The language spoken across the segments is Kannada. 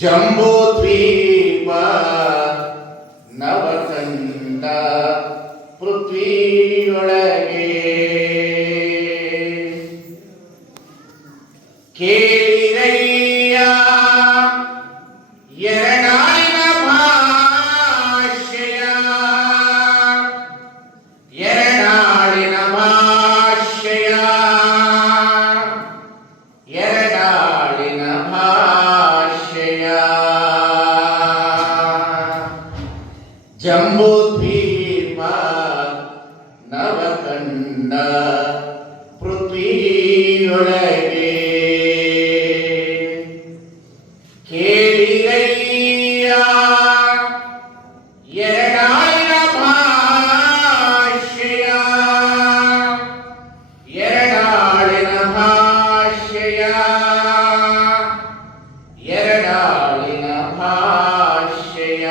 ಜಂಬೂದ್ವೀಪ ನವಕಂಡ ಪೃಥ್ವಿಯೊಳಗೆ ಕೇಳಿರಯ್ಯ ಎರಡಾಳಿನ ಭಾಷೆಯ ಎರಡಾಳಿನ ಭಾಷೆಯ ಎರಡಾಳಿನ ಭಾಷೆಯ ಜಂಬೂದ್ವೀಪ ನವಕಂಡ ಪೃಥ್ವಿಯೊಳಗೆ ಕೇಳಿರಯ್ಯ ಎರಡಾಳಿನ ಭಾಷೆಯ ಎರಡಾಳಿನ ಭಾಷೆಯ ಎರಡಾಳಿನ ಭಾಷೆಯ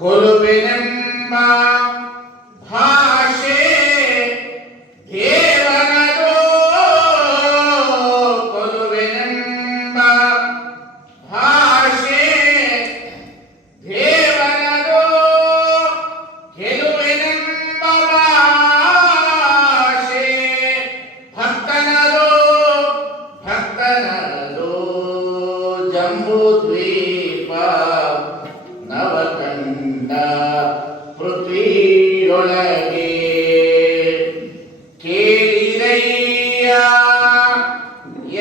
ಕೊಲುವೆನೆಂಬ ಭಾಷೆ ದೇವನದು ಕೊಲುವೆನೆಂಬ ಭಾಷೆ ದೇವನದು ಗೆಲುವೆನೆಂಬ ಭಾಷೆ ಭಕ್ತನದು ಭಕ್ತನದು ಜಂಬೂದ್ವೀಪ ನವಕಂಡ ಪೃಥ್ವಿಯೊಳಗೆ ಕೇಳಿರಯ್ಯ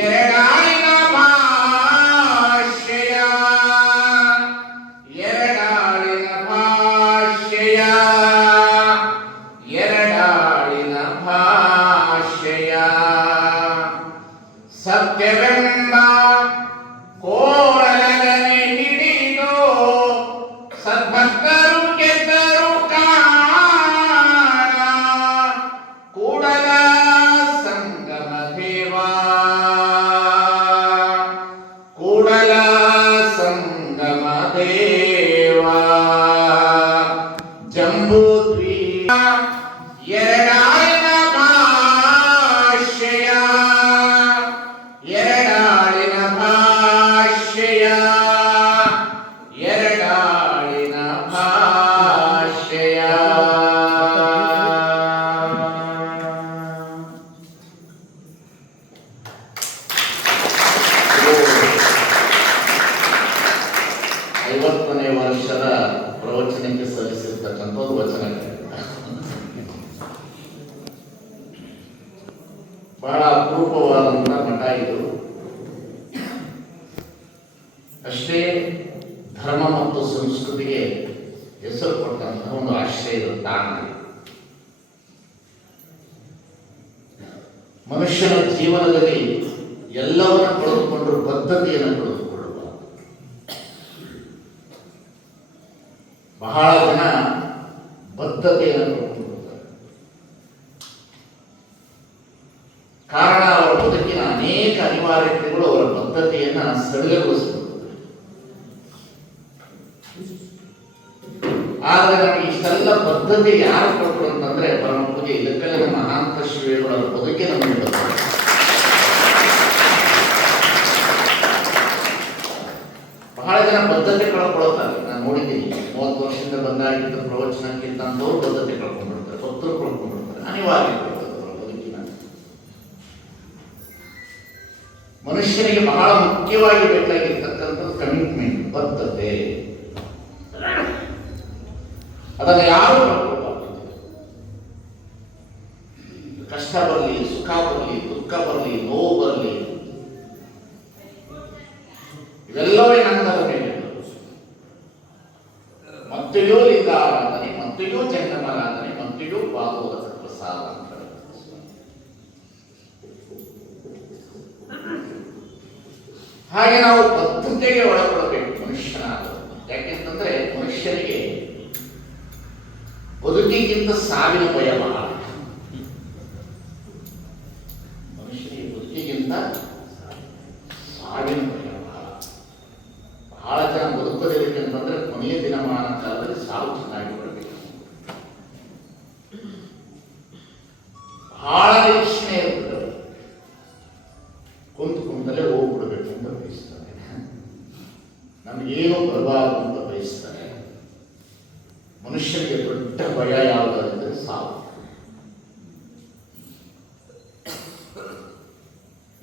ಎರಡಾಳಿನ ಭಾಷೆಯ ಎರಡಾಳಿನ ಭಾಷೆಯ ಎರಡಾಳಿನ ಭಾಷೆಯ ಸತ್ಯವೆಂಬ ಕೋಳಲನೆ ಹಿಡಿದು ಸದ್ಭಕ್ತರು ಗೆದ್ದರು ಕಾಣ ಕೂಡಲ ಸಂಗಮ ದೇವ ಕೂಡಲ ಸಂಗಮ ದೇವ ಜಂಬೂದ್ವೀಪ ಎರಡಾಳಿನ ಭಾಷೆಯ ಎರಡಾಳಿನ ಭಾಷೆಯ ಎರಡಾಳಿನ ಭಾಷೆಯ ಐವತ್ತನೇ ವರ್ಷದ ಪ್ರವಚನಕ್ಕೆ ಸಲ್ಲಿಸಿರ್ತಕ್ಕಂಥ ಒಂದು ವಚನ. ಬಹಳ ಅಪರೂಪವಾದಂತಹ ಮಠ ಇದು. ಅಷ್ಟೇ ಧರ್ಮ ಮತ್ತು ಸಂಸ್ಕೃತಿಗೆ ಹೆಸರು ಕೊಟ್ಟಂತಹ ಒಂದು ಆಶ್ರಯದ ತಾಣ. ಮನುಷ್ಯನ ಜೀವನದಲ್ಲಿ ಎಲ್ಲವನ್ನ ಕಳೆದುಕೊಂಡ್ರು ಬದ್ಧತೆಯನ್ನು ಕಳೆದುಕೊಳ್ಳುವ ಬಹಳ ಜನ ಬದ್ಧತೆಯನ್ನು ಕಳೆದುಕೊಳ್ಳುತ್ತಾರೆ. ಕಾರಣ ಅವರ ಬದುಕಿನ ಅನೇಕ ಅನಿವಾರ್ಯತೆಗಳು ಅವರ ಬದ್ಧತೆಯನ್ನ ಸಡಿಲಗೊಳಿಸುತ್ತದೆ. ಆದರೆ ನಮಗೆ ಇಷ್ಟೆಲ್ಲ ಬದ್ಧತೆ ಯಾರು ಕೊಟ್ಟರು ಅಂತಂದ್ರೆ ಪರಮ ಪೂಜೆ ಇಲಕ್ಕಲಿನ ಮಹಾಂತ ಶ್ರೀಗಳ ಬದುಕೇ ನಮಗೆ ಬರ್ತದೆ. ಬಹಳ ಜನ ಬದ್ಧತೆ ಕಳ್ಕೊಳ್ತಾರೆ. ನಾನು ನೋಡಿದ್ದೀನಿ, 30 ವರ್ಷದಿಂದ ಬಂದಾಗಿದ್ದ ಪ್ರವಚನಕ್ಕಿಂತ ಅಂತವ್ರು ಬದ್ಧತೆ ಕಳ್ಕೊಂಡ್ಬಿಡ್ತಾರೆ, ಭಕ್ತರು ಕಳ್ಕೊಂಡ್ಬಿಡ್ತಾರೆ. ಅನಿವಾರ್ಯ ಬದುಕಿನ ಮನುಷ್ಯನಿಗೆ ಬಹಳ ಮುಖ್ಯವಾಗಿ ಬೇಕಾಗಿರ್ತಕ್ಕಂಥದ್ದು ಕಮಿಟ್ಮೆಂಟ್, ಬದ್ಧತೆ. ಅದನ್ನು ಯಾರು ಕಳ್ಕೊಳ್ಬಾರ್ದು. ಕಷ್ಟ ಬರಲಿ, ಸುಖ ಬರಲಿ, ದುಃಖ ಬರಲಿ, ನೋವು ಬರಲಿ, ಇವೆಲ್ಲವೇ ನಂತರ ಮೇಲೆ ಮತ್ತೆಯೂ ಲಿಂಗಾರಾಧನೆ, ಮತ್ತೆಯೂ ಜಂಗಮರಾಧನೆ, ಮತ್ತೆಯೂ ಭಾಗವತ ಪ್ರಸಾದ ಅಂತ. ಹಾಗೆ ನಾವು ಬದ್ಧತೆಗೆ ಒಳಪಡಬೇಕು ಮನುಷ್ಯನಾದ. ಯಾಕೆಂತಂದ್ರೆ ಮನುಷ್ಯನಿಗೆ ಬದುಕಿಗಿಂತ ಸಾವಿನ ಭಯ ಬಹಳ. ಮನುಷ್ಯನಿಗೆ ಬದುಕಿಗಿಂತ ಸಾವಿನ ಭಯ ಬಹಳ. ಬಹಳ ಜನ ಬದುಕೋದೇಬೇಕಂತಂದ್ರೆ ಕೊನೆಯ ದಿನಮಾನ ಕಾಲದಲ್ಲಿ ಸಾವು ಚೆನ್ನಾಗಿ ಬರಬೇಕು. ಬಹಳ ನಿರೀಕ್ಷಣೆ ಇರ್ತದೆ. ಕುಂತಲೇ ಅಂತ ಬಯಸ್ತಾರೆ, ನಮಗೇನು ಬರಬಾರದು ಅಂತ ಬಯಸ್ತಾರೆ. ಮನುಷ್ಯನಿಗೆ ದೊಡ್ಡ ಭಯ ಯಾವುದಂದ್ರೆ ಸಾವು.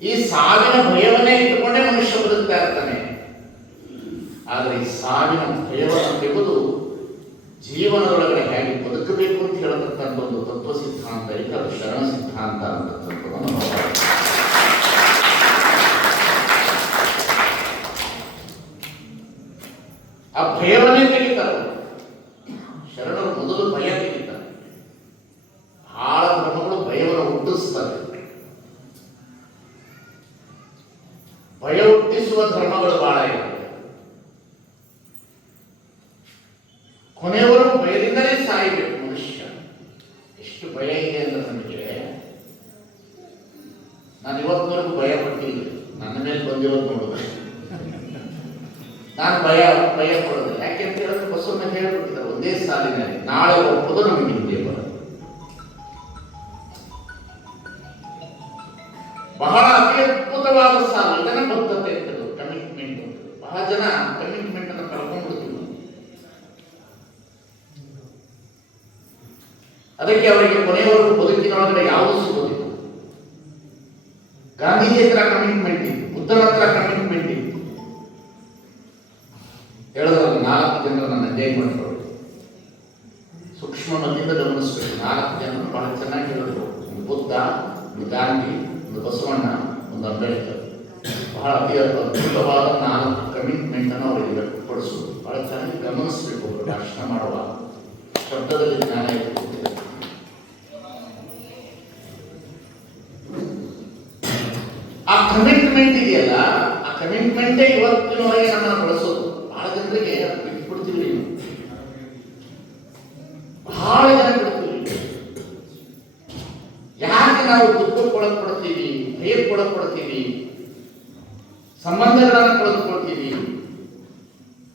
ಈ ಸಾವಿನ ಭಯವನ್ನೇ ಇಟ್ಟುಕೊಂಡೇ ಮನುಷ್ಯ ಬದುಕ್ತಾ ಇರ್ತಾನೆ. ಆದರೆ ಈ ಸಾವಿನ ಭಯವನ್ನು ತೆಗೆದು ಜೀವನದೊಳಗಡೆ ಹೇಗೆ ಬದುಕಬೇಕು ಅಂತ ಹೇಳತಕ್ಕಂಥ ಒಂದು ತತ್ವ ಸಿದ್ಧಾಂತ ಇದೆ, ಅದು ಶರಣ ಸಿದ್ಧಾಂತ ಅಂತಕ್ಕಂಥದ್ದನ್ನು ಆ ಭಯವನ್ನೇ ತೆಗಿತಾರೆ ಶರಣರು. ಮೊದಲು ಭಯ ತೆಗಿತಾರೆ. ಬಹಳ ಧರ್ಮಗಳು ಭಯವನ್ನು ಹುಟ್ಟಿಸ್ತಾರೆ. ಭಯ ಹುಟ್ಟಿಸುವ ಧರ್ಮಗಳು ಬಹಳ ಇದೆ. ಕೊನೆಯವರೆಗೂ ಭಯದಿಂದಲೇ ಸಾಯಬೇಕು ಮನುಷ್ಯ. ಎಷ್ಟು ಭಯ ಇದೆ ಅಂತ ನಮಗೆ. ನಾನು ಇವತ್ತಿನವರೆಗೂ ಭಯ ಪಟ್ಟಿಲ್ಲ. ನನ್ನ ಮೇಲೆ ಬಂದಿರೋದು ನೋಡಿದ್ರೆ ನಾನು ಭಯ ಪಡೋದಿಲ್ಲ. ಯಾಕೆಂತ ಹೇಳಿದ್ರೆ ಬಸವಣ್ಣ ಹೇಳಿಬಿಟ್ಟಿದ್ದಾರೆ ಒಂದೇ ಸಾಲಿನಲ್ಲಿ, ನಾಳೆ ಒಪ್ಪದು ನಮಗೆ ಹಿಂದೆ ಬರೋದು. ಬಹಳ ಅತಿ ಅದ್ಭುತವಾದ ಸಾಲು. ಇದನ್ನ ಬದ್ಧತೆ ಇರ್ತದೆ, ಕಮಿಟ್ಮೆಂಟ್. ಬಹಳ ಜನ ಕಮಿಟ್ಮೆಂಟ್ ಅನ್ನು ಕಳ್ಕೊಂಡ್ಬಿಡ್ತೀವಿ. ಅದಕ್ಕೆ ಅವರಿಗೆ ಕೊನೆಯವರೆಗೂ ಬದುಕಿನೊಳಗಡೆ ಯಾವುದು ಸಿಗೋದಿಲ್ಲ. ಗಾಂಧೀಜಿ ಹತ್ರ ಕಮಿಟ್ಮೆಂಟ್ ಇತ್ತು, ಬುದ್ಧನ ಹತ್ರ ಕಮಿಟ್ಮೆಂಟ್ ಇತ್ತು. ಹೇಳಿದ್ರಲ್ಲ 4 ಜನರನ್ನು ಅಧ್ಯಯನ ಮಾಡಿಕೊಳ್ಳಿ, ಸೂಕ್ಷ್ಮ ಮಧ್ಯದಿಂದ ಗಮನಿಸಬೇಕು. 4 ಜನರು ಬಹಳ ಚೆನ್ನಾಗಿ ಹೇಳಿದ್ರು. ಒಂದು ಬುದ್ಧ, ಒಂದು ಗಾಂಧಿ, ಒಂದು ಬಸವಣ್ಣ, ಒಂದು ಅಂಬೇಡ್ಕರ್. ಬಹಳ ಅತಿ ಅದ್ಭುತವಾದ 4 ಕಮಿಟ್ಮೆಂಟ್ ಅನ್ನು ಅವರಿಗೆ ವ್ಯಕ್ತಪಡಿಸೋದು. ಬಹಳ ಚೆನ್ನಾಗಿ ಗಮನಿಸಬೇಕು. ಅವರು ಭಾಷಣ ಮಾಡುವಾಗ ಶಬ್ದದಲ್ಲಿ ಜ್ಞಾನ ಇರ್ತದೆ. ಆ ಕಮಿಟ್ಮೆಂಟ್ ಇದೆಯಲ್ಲ, ಆ ಕಮಿಟ್ಮೆಂಟೇ ಇವತ್ತಿನವರೆಗೆ ನಮ್ಮನ್ನು ಬಳಸೋದು. ಬಹಳ ಜನರಿಗೆ ಬಿಟ್ಬಿಡ್ತೀವಿ, ಬಹಳ ಜನ ಬಿಡ್ತೀವಿ. ಯಾಕೆ ನಾವು ದುಃಖಕ್ಕೊಳಪಡ್ತೀವಿ, ಭಯಕ್ಕೊಳಪಡ್ತೀವಿ, ಸಂಬಂಧಗಳನ್ನು ಕಳೆದುಕೊಳ್ತೀವಿ,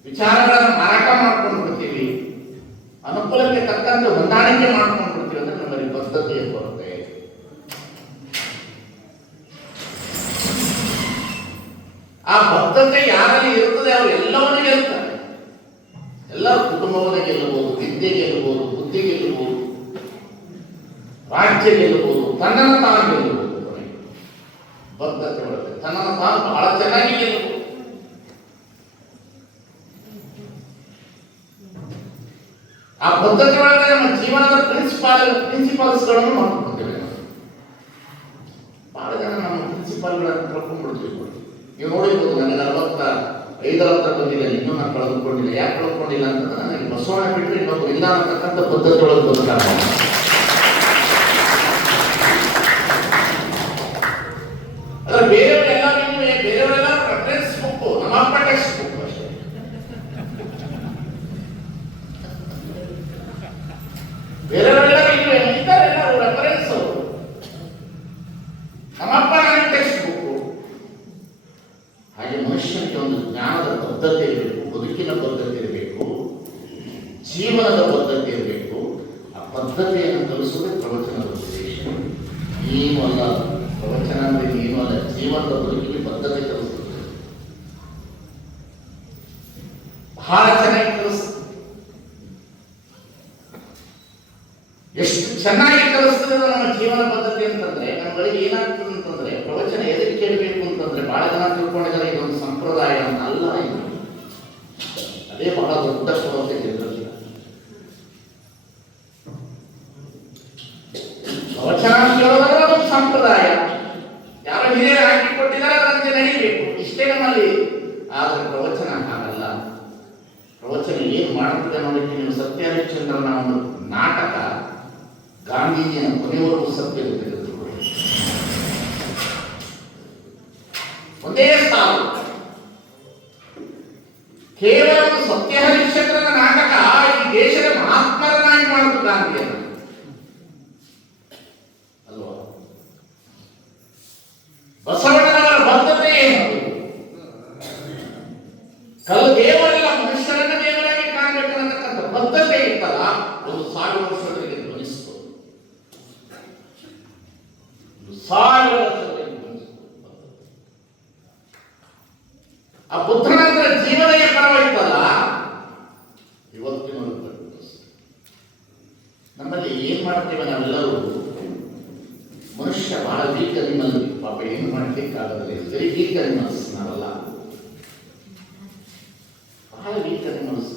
ವಿಚಾರಗಳನ್ನು ಮಾರಾಟ ಮಾಡ್ಕೊಂಡು ಬಿಡ್ತೀವಿ, ಅನುಕೂಲಕ್ಕೆ ತಕ್ಕಂತೆ ಹೊಂದಾಣಿಕೆ ಮಾಡ್ಕೊಂಡು ಬಿಡ್ತೀವಿ ಅಂದ್ರೆ ನಮ್ಮಲ್ಲಿ ಬದ್ಧತೆ ಬರುತ್ತೆ. ಆ ಬದ್ಧತೆ ಯಾರಲ್ಲಿ ಇರ್ತದೆ ಅವರು ಎಲ್ಲವನ್ನೂ ಗೆಲ್ತಾರೆ. ಎಲ್ಲರೂ ಕುಟುಂಬವನ್ನು ಗೆಲ್ಲಬಹುದು, ವಿದ್ಯೆ ಗೆಲ್ಲಬಹುದು, ಬುದ್ಧಿ ಗೆಲ್ಲಬಹುದು, ರಾಜ್ಯ ಗೆಲ್ಲಬಹುದು, ತನ್ನನ್ನು ತಾನು ಗೆಲ್ಲಬಹುದು. ಬದ್ಧತೆ ಒಳಗೆ ತನ್ನನ್ನು ತಾನು ಬಹಳ ಚೆನ್ನಾಗಿ ಗೆಲ್ಲಬಹುದು. ಆ ಬದ್ಧತೆ ಒಳಗೆ ನಮ್ಮ ಜೀವನದ ಪ್ರಿನ್ಸಿಪಾಲ್ಸ್ಗಳನ್ನು ಮಾಡ್ಕೊಳ್ತೇವೆ. ಬಹಳ ಜನ ನಮ್ಮ ಪ್ರಿನ್ಸಿಪಾಲ್ಗಳನ್ನು ಕಳ್ಕೊಂಡ್ಬಿಡ್ತೀವಿ. ನೀವು ನೋಡಿರ್ಬೋದು, ನನಗೆ 45 ಹತ್ರ ಬಂದಿಲ್ಲ, ಇನ್ನೂ ನಾನು ಕಳೆದುಕೊಂಡಿಲ್ಲ. ಯಾಕೆ ಕಳೆದುಕೊಂಡಿಲ್ಲ ಅಂತಂದ್ರೆ ನನಗೆ ಬಸವಣ್ಣ ಬಿಟ್ಟರೆ ಇನ್ನೊಬ್ಬರು ಇಲ್ಲ ಅನ್ನತಕ್ಕಂಥ ಪದ್ಧತಿ ಒಳಗೆ ಬದುಕಾಗ. ಅದ್ರ ಬೇರೆಯವರೆಲ್ಲ ಬೇರೆಯವರೆಲ್ಲ ರೆಫರೆನ್ಸ್ ಬುಕ್, ನಮ್ಮಪ್ಪ ಟೆಕ್ಸ್ಟ್ ಬುಕ್ ಅಷ್ಟೇ. ಬೇರೆಯವರೆಲ್ಲ ಇದ್ದಾರೆ ರೆಫರೆನ್ಸ್, ನಮ್ಮಪ್ಪ ನನಗೆ ಟೆಕ್ಸ್ಟ್ ಬುಕ್. ಹಾಗೆ ಮನುಷ್ಯನಿಗೆ ಒಂದು ಜ್ಞಾನದ ಬದ್ಧತೆ ಇರಬೇಕು, ಬದುಕಿನ ಬದ್ಧತೆ ಇರಬೇಕು, ಜೀವನದ ಬದ್ಧತೆ ಇರಬೇಕು. ಆ ಬದ್ಧತೆಯನ್ನು ಕಲಿಸುವುದೇ ಪ್ರವಚನದ ಉದ್ದೇಶ. ಏನು ಅಲ್ಲ, ಪ್ರವಚನ ಅಂದ್ರೆ ಏನು ಅಲ್ಲ, ಜೀವನದ ಬದುಕಿಗೆ ಬದ್ಧತೆ ಕಲಿಸುತ್ತದೆ. ಬಹಳ ಚೆನ್ನಾಗಿ ಕಲಿಸ್ತದೆ. ಎಷ್ಟು ಚೆನ್ನಾಗಿ ಕಲಿಸ್ತದೆ ನಮ್ಮ ಜೀವನ ಪದ್ಧತಿ ಅಂತಂದ್ರೆ, ನಮ್ಮಗಳಿಗೆ ಏನಾಗ್ತದೆ ಅಂತಂದ್ರೆ, ಪ್ರವಚನ ಎದಕ್ಕೆ ಕೇಳಬೇಕು ಅಂತಂದ್ರೆ, ಬಹಳ ಜನ ತಿಳ್ಕೊಂಡಿದ್ದಾರೆ ಇದೊಂದು ಸಂಪ್ರದಾಯ ಅಂತ. ಅಲ್ಲ, ಇದು ಅದೇ ಬಹಳ ದೊಡ್ಡ ಕೊರತೆ ಜನರಲ್ಲಿ. ಪ್ರವಚನ ಕೇಳೋದಾದ್ರೆ ಅದೊಂದು ಸಂಪ್ರದಾಯ, ಯಾರೋ ಹಿರಿಯರು ಹಾಕಿಕೊಟ್ಟಿದ್ದಾರೆ, ಅದರಂತೆ ನಡೀಬೇಕು, ಇಷ್ಟೇ ನಮ್ಮಲ್ಲಿ. ಆದರೆ ಪ್ರವಚನ ಹಾಗಲ್ಲ. ಪ್ರವಚನ ಏನು ಮಾಡುತ್ತದೆ ಅನ್ನೋದಕ್ಕೆ ನೀವು ಸತ್ಯಹರಿಶ್ಚಂದ್ರನ ಒಂದು ನಾಟಕ, ಗಾಂಧೀಜಿಯ ಕೊನೆಯವರೆಗೂ ಸತ್ಯ ತೆಗೆದುಕೊಳ್ಳಿ. ಒಂದೇ ಸಾಲು, ಕೇವಲ ಒಂದು ಸತ್ಯಹರಿಶ್ಚಂದ್ರನ ನಾಟಕ ಈ ದೇಶದ ಮಹಾತ್ಮರನ್ನಾಗಿ ಮಾಡುವುದು ಗಾಂಧಿಯನ್ನು ಅಲ್ವಾ? ಬಸವಣ್ಣನವರ ಬದ್ಧತೆ ಏನು? ಕಲ್ಲು ದೇವರೆಲ್ಲ ಮನುಷ್ಯರನ್ನ ದೇವರಾಗಿ ಕಾಣಬೇಕನ್ನತಕ್ಕಂಥ ಬದ್ಧತೆ ಇತ್ತಲ್ಲ, ಒಂದು 1000 ವರ್ಷಗಳಿಗೆ ಧ್ವನಿಸ್ತು. 1000 ವರ್ಷಗಳಿಗೆ ಧ್ವನಿಸ್ತು. ಆ ಬುದ್ಧನ ಹತ್ರ ಜೀವನವೇ ಪರವಾಗಿತ್ತಲ್ಲ, ಇವತ್ತಿನ ನಮ್ಮಲ್ಲಿ ಏನ್ ಮಾಡ್ತೇವೆ ನಾವೆಲ್ಲರೂ, ಮನುಷ್ಯ ಬಹಳ ವೀಕ್ ಅನಿಮಲ್, ಪಾಪ ಏನು ಮಾಡ್ಲಿಕ್ಕಾಗದಲ್ಲಿ, ವೆರಿ ವೀಕ್ ಅನಿಮಲ್ಸ್ ನಾವೆಲ್ಲ, ಬಹಳ ವೀಕ್ ಅನಿಮಲ್ಸ್.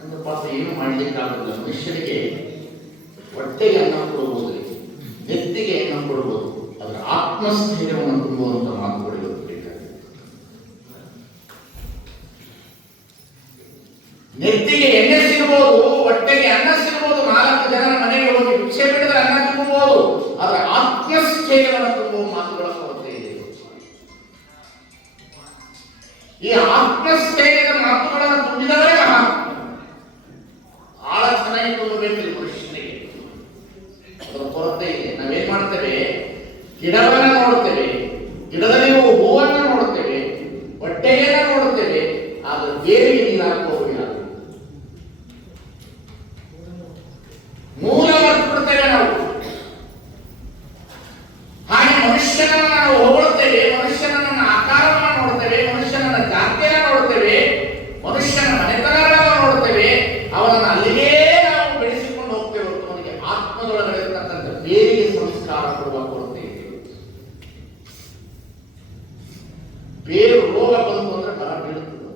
ಅಂದ್ರೆ ಪಾಪ ಏನು ಮಾಡ್ಲಿಕ್ಕಾಗಲ್ಲ. ಮನುಷ್ಯನಿಗೆ ಹೊಟ್ಟೆಗೆ ಅನ್ನ ಕೊಡಬಹುದು, ನೆತ್ತಿಗೆ ಅನ್ನ ಕೊಡಬಹುದು, ಅದರ ಆತ್ಮಸ್ಥೈರ್ಯವನ್ನು ತುಂಬುವಂತ ಮಾತುಗಳು ಇವತ್ತು ಬೇಕಾಗಿದೆ. ನೆತ್ತಿಗೆ ಎಣ್ಣೆ ಸಿಗಬಹುದು, ಹೊಟ್ಟೆಗೆ ಅನ್ನ ಸಿಗಬಹುದು, 4 ಜನರ ಮನೆಗೆ ಹೋಗಿ ಭಿಕ್ಷೆ ಬಿಡಿದ್ರೆ ಅನ್ನ ತುಂಬಬಹುದು, ಅದರ ಆತ್ಮಸ್ಥೈರ್ಯವನ್ನು ತುಂಬುವ ಮಾತುಗಳ ಕೊರತೆ ಇದೆ. ಈ ಆತ್ಮಸ್ಥೈರ್ಯದ ಮಾತುಗಳನ್ನು ತುಂಬಿದವರೇ ಬಹಳ ಚೆನ್ನಾಗಿ ತುಂಬಬೇಕಿಲ್ಲ ಮನುಷ್ಯನಿಗೆ. ಅದರ ಕೊರತೆ ಇದೆ. ನಾವೇನ್ ಮಾಡ್ತೇವೆ, ಗಿಡವನ್ನ ನೋಡ್ತೇವೆ, ಗಿಡದಲ್ಲಿ ಹೂವನ್ನ ನೋಡ್ತೇವೆ, ಹೊಟ್ಟೆಯನ್ನ ನೋಡ್ತೇವೆ, ಆದ್ರೆ ಬೇರಿಗೆ ನೀರು ಹಾಕುವವರು ಯಾರು? ಮೂಲ ಮರ್ತ್ಬಿಡ್ತೇವೆ ನಾವು. ಹಾಗೆ ಮನುಷ್ಯನನ್ನು ನಾವು ಹೊಗಳುತ್ತೇವೆ, ಮನುಷ್ಯನನ್ನ ಆಕಾರವನ್ನು ನೋಡ್ತೇವೆ, ಮನುಷ್ಯನನ್ನ ಜಾತಿಯನ್ನ ನೋಡ್ತೇವೆ, ಮನುಷ್ಯನ ಮನೆತನಗಳನ್ನು ನೋಡ್ತೇವೆ, ಅವನನ್ನು ಅಲ್ಲಿಗೆ ನಾವು ಬೆಳೆಸಿಕೊಂಡು ಹೋಗ್ತೇವೆ. ಅವನಿಗೆ ಆತ್ಮದೊಳಗಡೆ ಇರತಕ್ಕಂಥ ಬೇರಿಗೆ ಸಂಸ್ಕಾರ ಕೊಡುವ ಕೊರತೆ ಇದೆ. ಬೇರು ರೋಗ ಬಂತು ಅಂದ್ರೆ ಮರ ಬೀಳುತ್ತದೆ.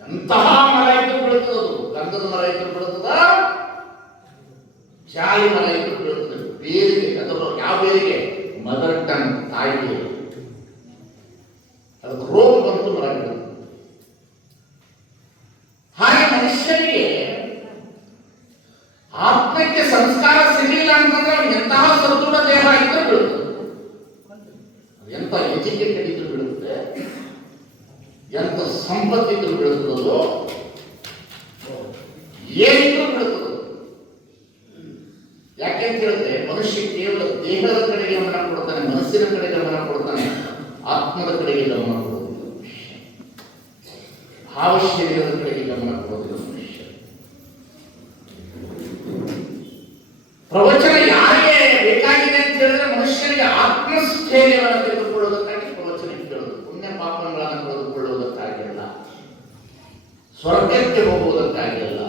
ಎಂತಹ ಮರ ಇದ್ದು ಬೀಳುತ್ತದೆ, ಗಂಧದ ಮರ ಇದ್ದು ಬೀಳುತ್ತದ, ಜಾಲಿ ಮರ ಇದ್ದು ಬೀಳುತ್ತದೆ. ಬೇರಿಗೆ ಅದು ಯಾವ ಬೇರಿಗೆ? ಮದರ್ ಟಂಗ್, ತಾಯಿ ಬೇರೆ. ಅದಕ್ಕೆ ರೋಗ ಬಂತು ಮರ ಬೀಳುತ್ತದೆ. ಹಾಗೆ ಮನುಷ್ಯನಿಗೆ ಆತ್ಮಕ್ಕೆ ಸಂಸ್ಕಾರ ಸಿಗಲಿಲ್ಲ ಅಂತಂದ್ರೆ ಅವನು ಎಂತಹ ಸದೃಢ ದೇಹ ಇದ್ರೂ ಬೀಳುತ್ತದೆ, ಎಂತ ಎಜುಕೇಟೆಡ್ ಇದ್ರೂ ಬೀಳುತ್ತೆ, ಎಂತ ಸಂಪತ್ತಿದ್ರು ಬೀಳುತ್ತದೋ, ಏನಿದ್ರು ಬೀಳುತ್ತದೆ. ಯಾಕೆಂತ ಹೇಳಿದ್ರೆ ಮನುಷ್ಯ ಕೇವಲ ದೇಹದ ಕಡೆಗೆ ಗಮನ ಕೊಡ್ತಾನೆ, ಮನಸ್ಸಿನ ಕಡೆ ಗಮನ ಕೊಡ್ತಾನೆ, ಆತ್ಮದ ಕಡೆಗೆ ಗಮನ ಕೊಡುವುದಿಲ್ಲ ಮನುಷ್ಯ, ಭಾವ ಶರೀರದ ಕಡೆಗೆ ಗಮನ ಕೊಡುವುದಿಲ್ಲ ಮನುಷ್ಯ. ಪ್ರವಚನ ಯಾರಿಗೆ ಬೇಕಾಗಿದೆ ಅಂತ ಹೇಳಿದ್ರೆ ಮನುಷ್ಯನಿಗೆ ಆತ್ಮಸ್ಥೈರ್ಯವನ್ನು ತೆಗೆದುಕೊಳ್ಳುವುದಕ್ಕಾಗಿ ಪ್ರವಚನ ಕೇಳೋದು, ಪುಣ್ಯ ಪಾಪಗಳನ್ನು ಕಳೆದುಕೊಳ್ಳುವುದಕ್ಕಾಗಿಲ್ಲ, ಸ್ವರ್ಗಕ್ಕೆ ಹೋಗುವುದಕ್ಕಾಗಿಲ್ಲ.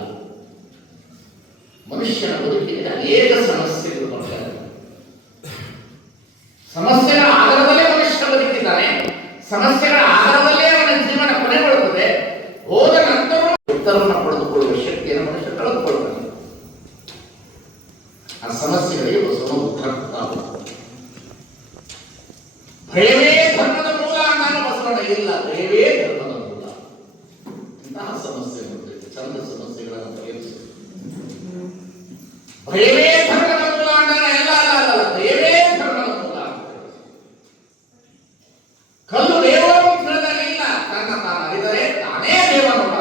ಮನುಷ್ಯನ ಬದುಕಿಗೆ ಅನೇಕ ಸಮಸ್ಯೆಗಳು ಬರ್ತವೆ. ಸಮಸ್ಯೆಗಳ ಆಧಾರದಲ್ಲೇ ಮನುಷ್ಯ ಬದುಕಿದ್ದಾನೆ, ಸಮಸ್ಯೆಗಳ ಆಧಾರದಲ್ಲೇ ಅವನ ಜೀವನ ಕೊನೆಗೊಳ್ಳುತ್ತದೆ. ಹೋದ ನಂತರ ಉತ್ತರವನ್ನು ಪಡೆದುಕೊಳ್ಳುವ ಶಕ್ತಿಯನ್ನು ಮನುಷ್ಯ ಕಳೆದುಕೊಳ್ಳುತ್ತಾನೆ. ಆ ಸಮಸ್ಯೆಗಳಿಗೆ ಬಸವನ ಉತ್ತರ ಕೊಡ್ತಾನೆ. ಭಯವೇ ಧರ್ಮದ ಮೂಲ ನಾನು ಬಸವಣ್ಣ ಇಲ್ಲ, ಭಯವೇ ಧರ್ಮದ ಮೂಲ. ಇಂತಹ ಸಮಸ್ಯೆ ಚಂದ ಸಮಸ್ಯೆಗಳನ್ನು ಬಗೆಹರಿಸುತ್ತೆ. ಭಯವೇ ಧರ್ಮದ ಮೂಲ ಅಂತಾನೆ ಎಲ್ಲ ಅಲ್ಲ, ಭಯವೇ ಧರ್ಮದ ಮೂಲ ಅಂತ. ಕಲ್ಲು ದೇವರು ತಿಳಿದಲಿಲ್ಲ, ತನ್ನ ತಾನು ಅರಿದರೆ ತಾನೇ ದೇವ ನೋಡ.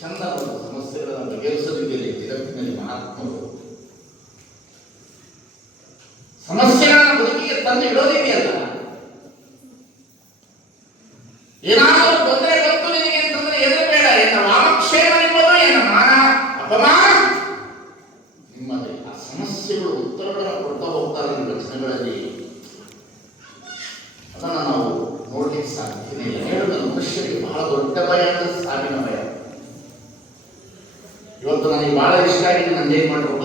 ಚಂದ ಸಮಸ್ಯೆಗಳನ್ನು ಬಗೆಹರಿಸಲಿದೆ ಜಗತ್ತಿನಲ್ಲಿ ಮಹಾತ್ಮರು. ಸಮಸ್ಯೆಗಳನ್ನು ಬದುಕಿಗೆ ತಂದು ಇಡೋದಿದೆಯಲ್ಲ, ಏನಾದರೂ ತೊಂದರೆ ಬಂತು ನಿನಗೆ ಅಂತಂದ್ರೆ ಎದುರಬೇಡ, ಎನ್ನ ವಾಮಕ್ಷೇಮ ನಿಮ್ಮದು, ಎನ್ನ ಮಾನ ಅಪಮಾನ ನಿಮ್ಮದೇ. ಆ ಸಮಸ್ಯೆಗಳು ಉತ್ತರಗಳನ್ನು ಕೊಡ್ತಾ ಹೋಗ್ತಾರೆ ಈ ರಚನೆಗಳಲ್ಲಿ. ಅದನ್ನು ನಾವು ನೋಡ್ಲಿಕ್ಕೆ ಸಾಧ್ಯನೇ ಇಲ್ಲ. ಹೇಳುವುದು ಮನುಷ್ಯರಿಗೆ ಬಹಳ ದೊಡ್ಡ ಭಯ ಅಂದ್ರೆ ಸಾವಿನ ಭಯ. ಇವತ್ತು ನನಗೆ ಬಹಳ ಇಷ್ಟ ಆಗಿದೆ, ನಾನು ಏನ್ ಮಾಡ್ಕೊಂಡು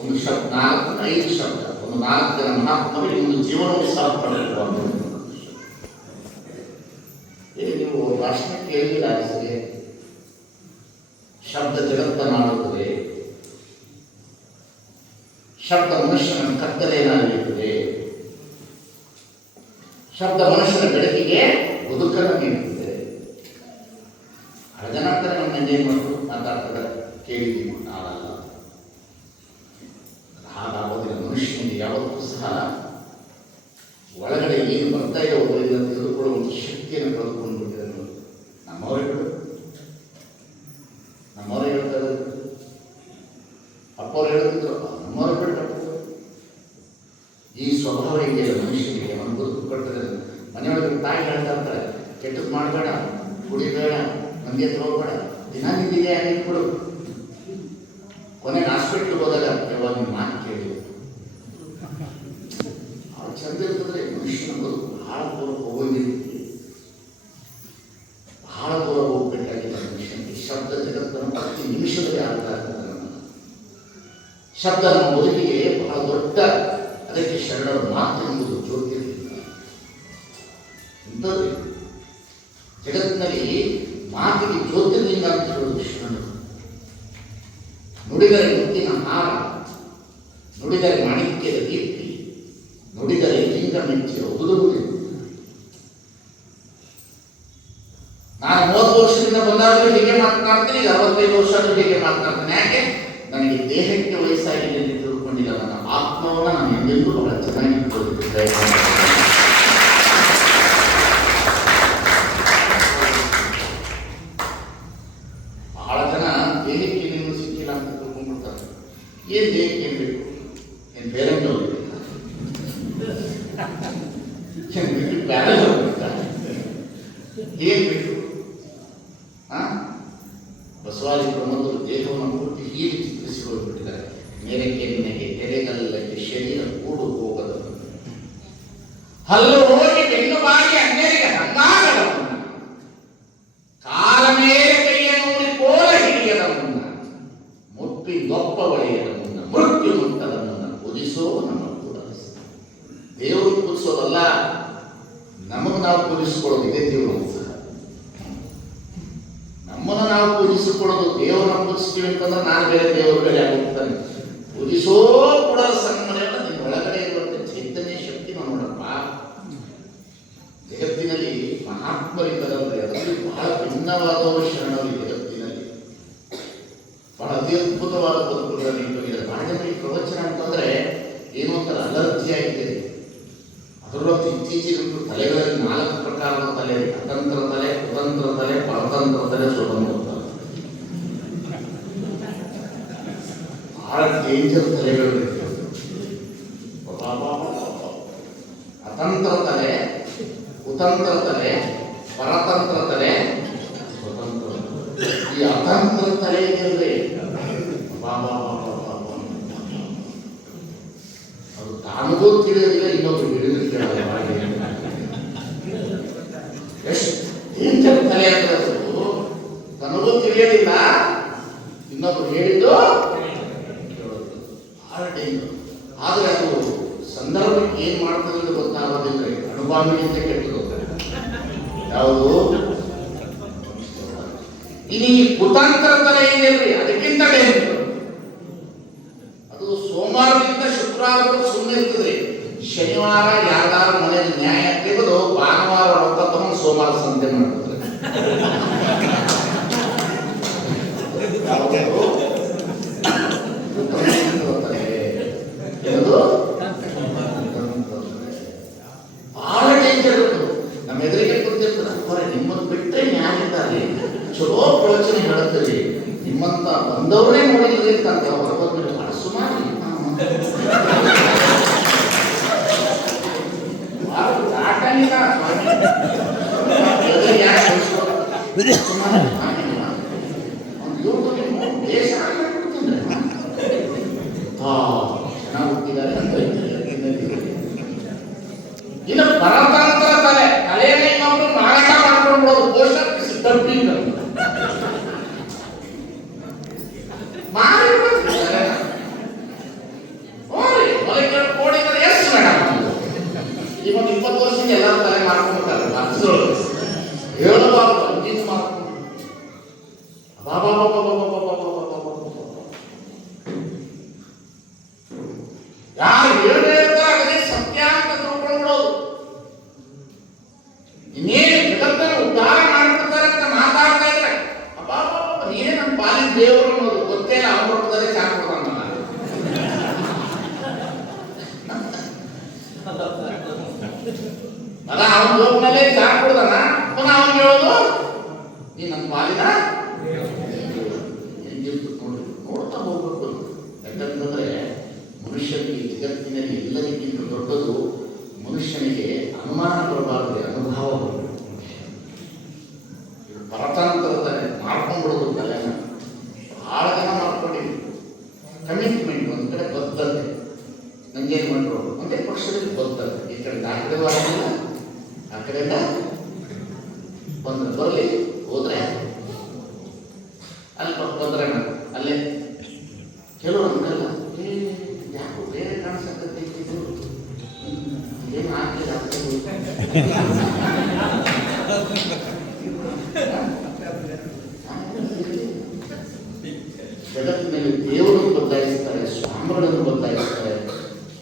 ಒಂದು ಶಬ್ದ 4-5 ಶಬ್ದ, ಒಂದು 4 ಜನ ಮಹಾತ್ಮರಿಗೆ ಒಂದು ಜೀವನೋತ್ಸಾಹ ಪಡೆದುಕೊಂಡು ನೀವು ಭಾಷಣ ಕೇಳಿಲ್ಲ ಸರಿ. ಶಬ್ದ ಜಗತ್ತನ್ನಾಡುತ್ತದೆ, ಶಬ್ದ ಮನುಷ್ಯನ ಕತ್ತಲೆಯನ್ನಾಗಿರುತ್ತದೆ, ಶಬ್ದ ಮನುಷ್ಯನ ಬೆಳಕಿಗೆ ಬದುಕನ್ನು ನೀಡುತ್ತದೆ. ಜನಾರ್ದನ ನನ್ನ ಏನ್ ಮಾಡ್ರು ಮಾತಾಡ್ತಾರೆ ಕೇಳಿದ್ದೀವಿ, ನಾವಲ್ಲ. ಹಾಗಾಗೋದಿಲ್ಲ. ಮನುಷ್ಯನಿಗೆ ಯಾವತ್ತೂ ಸಹ ಒಳಗಡೆ ಏನು ಬರ್ತಾ ಇದೆ ಒಬ್ಬರಿಂದ ತಿಳಿದುಕೊಳ್ಳುವ ಒಂದು ಶಕ್ತಿಯನ್ನು ಕಳೆದುಕೊಂಡು ಬಿಟ್ಟಿದೆ. ನಮ್ಮವರೇ ಹೇಳ್ತಾರೆ, ಅಪ್ಪವ್ರು ಹೇಳ್ತಿದ್ರಪ್ಪ, ನಮ್ಮವರೇ ಬಿಟ್ಟು ಈ ಸ್ವಭಾವ ಇದೆಯಲ್ಲ ಮನುಷ್ಯನಿಗೆ. ಒಂದು ಬದುಕು ಕಟ್ಟಿದ್ರೆ ಮನೆಯೊಳಗೆ ತಾಯಿ ಹೇಳ್ತಾ ಇರ್ತಾರೆ, ಕೆಟ್ಟದ್ದು ಮಾಡಬೇಡ, ಕುಡಿಬೇಡ, ಮಂದಿ ಹತ್ರ ಹೋಗ್ಬೇಡ, ದಿನ ನಿಂದಿದೆ ಆಗಿಟ್ಬಿಡು. ಕೊನೆಗೆ ಹಾಸ್ಪಿಟ್ಲಿಗೆ ಹೋದಾಗ ಯಾವಾಗ ನಿಮ್ಮ ಮಾತು ಕೇಳಿ ಅವ್ರು ಚಂದ ಇರ್ತದೆ ಶಬ್ದ ನಮ್ಮ ಬದುಕಿಗೆ ಬಹಳ ದೊಡ್ಡ, ಅದಕ್ಕೆ ಶರಣರು ಮಾತು ಎಂಬುದು ಜ್ಯೋತಿರ್ಲಿಲ್ಲ. ಇಂಥದ್ದು ಜಗತ್ತಿನಲ್ಲಿ ಮಾತಿಗೆ ಜ್ಯೋತಿರ್ಲಿಂಗ ಅಂತ ಹೇಳುವುದು ಶರಣರು. ನುಡಿದರೆ ಮುತ್ತಿನ ಹಾರ, ನುಡಿದರೆ ಮಾಣಿಕ್ಯದ ದೀಪ್ತಿ, ನುಡಿದರೆ ಲಿಂಗ ಮೆಚ್ಚಿಯ ಉದುರುವುದು. ನಾನು 30 ವರ್ಷದಿಂದ ಬಂದಾಗಲೂ ಹೀಗೆ ಮಾತನಾಡ್ತೀನಿ, ಈಗ 65 ವರ್ಷ ಆದರೂ ಹೀಗೆ ಮಾತನಾಡ್ತೀನಿ. ಯಾಕೆ? ನನಗೆ ದೇಹಕ್ಕೆ ವಯಸ್ಸಾಗಿದೆ ಎಂದು ತಿಳ್ಕೊಂಡಿಲ್ಲ, ನನ್ನ ಆತ್ಮವನ್ನು ನಾನು ಎಂದೆಂದೂ ಬಹಳ ಚೆನ್ನಾಗಿ ಇಟ್ಕೊಳ್ಳೋದಕ್ಕೆ ಪ್ರಯತ್ನ ಮಾಡ್ತೀನಿ. ಬಹಳ ಜನ ದೇಹಕ್ಕೆ ಏನೇನು ಸಿಕ್ಕಿಲ್ಲ ಅಂತ ತಿಳ್ಕೊಂಡ್ಬಿಡ್ತಾರೆ. ಏನು ದೇಹಕ್ಕೆ ಏನು ಬೇಕು? ಏನು ಪೇರೆಂಟ್ ಹೋಗ್ಬೇಕು, ಬ್ಯಾಲೆನ್ಸ್ ಹೋಗ್ಬೇಕು, ಏನು ಬೇಕು? ಬಸವಾದಿ ಪ್ರಮೋದರು ದೇಹವನ್ನು ಪೂರ್ತಿ ಹೀಗೆ ಚಿತ್ರಿಸಿಕೊಳ್ಳುತ್ತಿದ್ದಾರೆ. ಮೇರೆಗೆ ನಿನಗೆ ತೆರೆಗಲ್ಲಕ್ಕೆ ಶರೀರ ಕೂಡು ಹೋಗದ, ಹಲ್ಲು ಹೋಗಿ ಬೆನ್ನು ಬಾಗಿ ಅನ್ಯರಿಗೆ ಹಂಗಾಗದ ಮುನ್ನ, ಕಾಲ ಮೇಲೆ ಕೈಯ ನೋಡಿ ಕೋಲ ಹಿಡಿಯದ ಮುನ್ನ, ಮುಪ್ಪಿ ದೊಪ್ಪ ಒಳೆಯದ ಮುನ್ನ, ಮೃತ್ಯು ಮುಟ್ಟದ ಮುನ್ನ ಕುದಿಸೋ ನಮ್ಮ ಕೂಡ. ದೇವರು ಕುದಿಸೋದಲ್ಲ, ನಮಗೆ ನಾವು ಕುದಿಸಿಕೊಳ್ಳೋದು. ಇದೇ ದೇವರು ನಮ್ಮನ್ನು ನಾವು ಪೂಜಿಸಿಕೊಳ್ಳೋದು. ದೇವರನ್ನ ಪೂಜಿಸ್ತೀವಿ ಅಂತಂದ್ರೆ ನಾನು ಬೇರೆ, ದೇವರು ಬೇರೆ ಆಗುತ್ತಾನೆ. ಪೂಜಿಸೋ ಕೂಡ ಸಂಗಮನೆಯನ್ನು ನಿನ್ನ ಒಳಗಡೆ ಇರುವಂತೆ ಚೈತನ್ಯ ಶಕ್ತಿ ನೋಡಪ್ಪ. ಜಗತ್ತಿನಲ್ಲಿ ಮಹಾತ್ಮರಿದ್ದರಂದ್ರೆ ಅದರಲ್ಲಿ ಬಹಳ ಭಿನ್ನವಾದವರು ಶರಣರು. ಜಗತ್ತಿನಲ್ಲಿ ಬಹಳ ಅತ್ಯದ್ಭುತವಾದ ಬದುಕುಗಳನ್ನು ಇಟ್ಟಿದ್ದಾರೆ. ಬಹಳ ಜನರಿಗೆ ಪ್ರವಚನ ಅಂತಂದ್ರೆ ಏನು ಅಂತಾರೆ, ಅಲರ್ಜಿ ಆಗಿದೆ. ಅದರಲ್ಲೂ ಇತ್ತೀಚೆಗೆ ತಲೆಗಳಲ್ಲಿ 4 ಪ್ರಕಾರದ ತಲೆ: ಅತಂತ್ರ ತಲೆ, ಕುತಂತ್ರ ತಲೆ, ಪರತಂತ್ರ ತಲೆ, ಸ್ವತಂತ್ರ ತಲೆ. ಬಹಳ ಡೇಂಜರ್ ತಲೆಗಳು. ಅತಂತ್ರ ತಲೆ, ಕುತಂತ್ರ ತಲೆ, ಪರತಂತ್ರ ತಲೆ, ಸ್ವತಂತ್ರ. ಈ ಅತಂತ್ರ ತಲೆ ಇದೆಯಲ್ಲೇ, ಅದು ತಾನಗೂ ತಿಳಿಯೋದಿಲ್ಲ, ಇನ್ನೊಬ್ರು ಹಿಡಿದು ಕೇಳಲ್ಲ. ಎಷ್ಟು ಡೇಂಜರ್ ತಲೆ ಅಂದ್ರೆ ಅದು ತನಗೂ ತಿಳಿಯೋದಿಲ್ಲ, ಇನ್ನೊಬ್ರು ಹೇಳಿದ್ದು ಬಹಳ ಡೇಂಜರ್. ಆದರೆ ಅದು ಸಂದರ್ಭಕ್ಕೆ ಏನ್ ಮಾಡ್ತದೆ ಅಂತ ಗೊತ್ತಾಗೋದಿಲ್ಲ. ಅನುಭವಿಗಿಂತ ಕೆಟ್ಟದು ಯಾವುದು? ಇನ್ನು ಈ ಕುತಂತ್ರ ತಲೆ ಏನಿಲ್ರಿ, ಅದಕ್ಕಿಂತ ಡೇಂಜರ್. ಅದು ಸೋಮವಾರದಿಂದ ಶುಕ್ರವಾರ ಸುಮ್ಮನೆ ಇರ್ತದೆ. ಶನಿವಾರ ಯಾರ್ದಾರ ಮನೆಯಲ್ಲಿ ನ್ಯಾಯ ತೆಗೆದು ಭಾನುವಾರ ರೊಕ್ಕ ತಗೊಂಡು ಸೋಮವಾರ ಸಂತೆ ಮಾಡ್ತಾರೆ. ಬಹಳ ಡೇಂಜರ್. ನಮ್ಮ ಎದುರಿಗೆ ಕೂತಿರ್ತಾರೆ, ನಿಮ್ಮನ್ನು ಬಿಟ್ಟರೆ ನ್ಯಾಯಿದ್ದಾರೆ, ಚಲೋ ಪ್ರವಚನೆ ಹೇಳುತ್ತೀರಿ, ನಿಮ್ಮಂತ ಬಂದವರೇ ನೋಡಿದ್ರಿ ಅಂತ ಹೊರಬಂದ್ಬಿಟ್ಟು ಬಹಳ ಸುಮಾರು ದೇಶ ಚೆನ್ನಾಗಿ ಹುಟ್ಟಿದ್ದಾರೆ ಅಂತ. ಇನ್ನು ಪರತಂತ್ರ ತಲೆ, ತಲೆಯಲ್ಲಿ ಇನ್ನೊಬ್ರು ಮಾರಾಟ ಮಾಡ್ಕೊಂಡ್ಬಿಡೋದು. ಪೋಷಕ ಡಂಪಿಂಗ್ ಕೋಡಿದ್ರೆ ಎಷ್ಟು ಮೇಡಮ್? ಇವಾಗ 20 ವರ್ಷದಿಂದ ಎಲ್ಲ ತಲೆ ಮಾಡ್ಕೊಂಡ್ಬಿಟ್ಟಾರೆ. ಹೇಳಬಾರ್ದು, ಅಂಜಿನ ಮಾಡ್ಕೊಂಡು ಯಾರು ಹೇಳದೇ ಇರ್ತಾರೆ ಅದೇ ಸತ್ಯ ಅಂತ ತಿಳ್ಕೊಂಡ್ಬಿಡೋದು. ಇನ್ನೇನು ಜಗತ್ತನ್ನು ಉದ್ಧಾರ ಮಾಡ್ಬಿಡ್ತಾರೆ ಅಂತ ಮಾತಾಡ್ತಾ ಇದ್ರೆ ನೀನೇ ನಮ್ಮ ಪಾಲಿನ ದೇವರು ಅನ್ನೋದು ಗೊತ್ತೇ ಇಲ್ಲ. ಅವ್ರ ಹೊಟ್ಟದಲ್ಲಿ ಚಾಕ್ ಕೊಡ್ತಾನಲ್ಲ, ಅದ ಅವನ ಜೋಬ್ನಲ್ಲೇ ಚಾಕ್ ಕೊಡ್ದಾನ. ಪುನಃ ಅವನ್ ಹೇಳೋದು ನೀ ನಮ್ಮ ಪಾಲಿನ ನೋಡ್ತಾ ಹೋಗ್ಬೇಕು. ಯಾಕಂತಂದ್ರೆ ಮನುಷ್ಯನಿಗೆ ಜಗತ್ತಿನಲ್ಲಿ ಎಲ್ಲರಿಗಿಂತ ದೊಡ್ಡದು ಮನುಷ್ಯನಿಗೆ ಅನುಮಾನ ಬರಬಾರದೆ, ಅನುಭವ ಬರಬೇಕು. ಪರತಂತ್ರದಲ್ಲಿ ಮಾಡ್ಕೊಂಡ್ಬಿಡೋದು ತಲೆನ ಬಹಳ ಜನ ಮಾಡ್ಕೊಂಡಿದ್ವಿ. ಕಮಿಟ್ಮೆಂಟ್ ಒಂದು ಕಡೆ ಬದ್ಧತೆ, ನಂಗೇನು ಮಾಡ್ರು ಒಂದೇ ಪಕ್ಷದಲ್ಲಿ ಬದ್ಧತೆ. ಈ ಕಡೆ ಆ ಕಡೆ ಬರೋದಿಲ್ಲ, ಆ ಕಡೆಯಿಂದ ಬಂದ್ರೆ ಬರಲಿ, ಹೋದ್ರೆ ಅಲ್ಲಿ ಬಂದ್ರೆ ಅಲ್ಲೇ. ಕೆಲವರು ಹಂಗಲ್ಲ, ಜಗತ್ತಿನಲ್ಲಿ ದೇವರನ್ನು ಬದಲಾಯಿಸ್ತಾರೆ, ಸ್ವಾಮಿಗಳನ್ನು ಬದಲಾಯಿಸ್ತಾರೆ,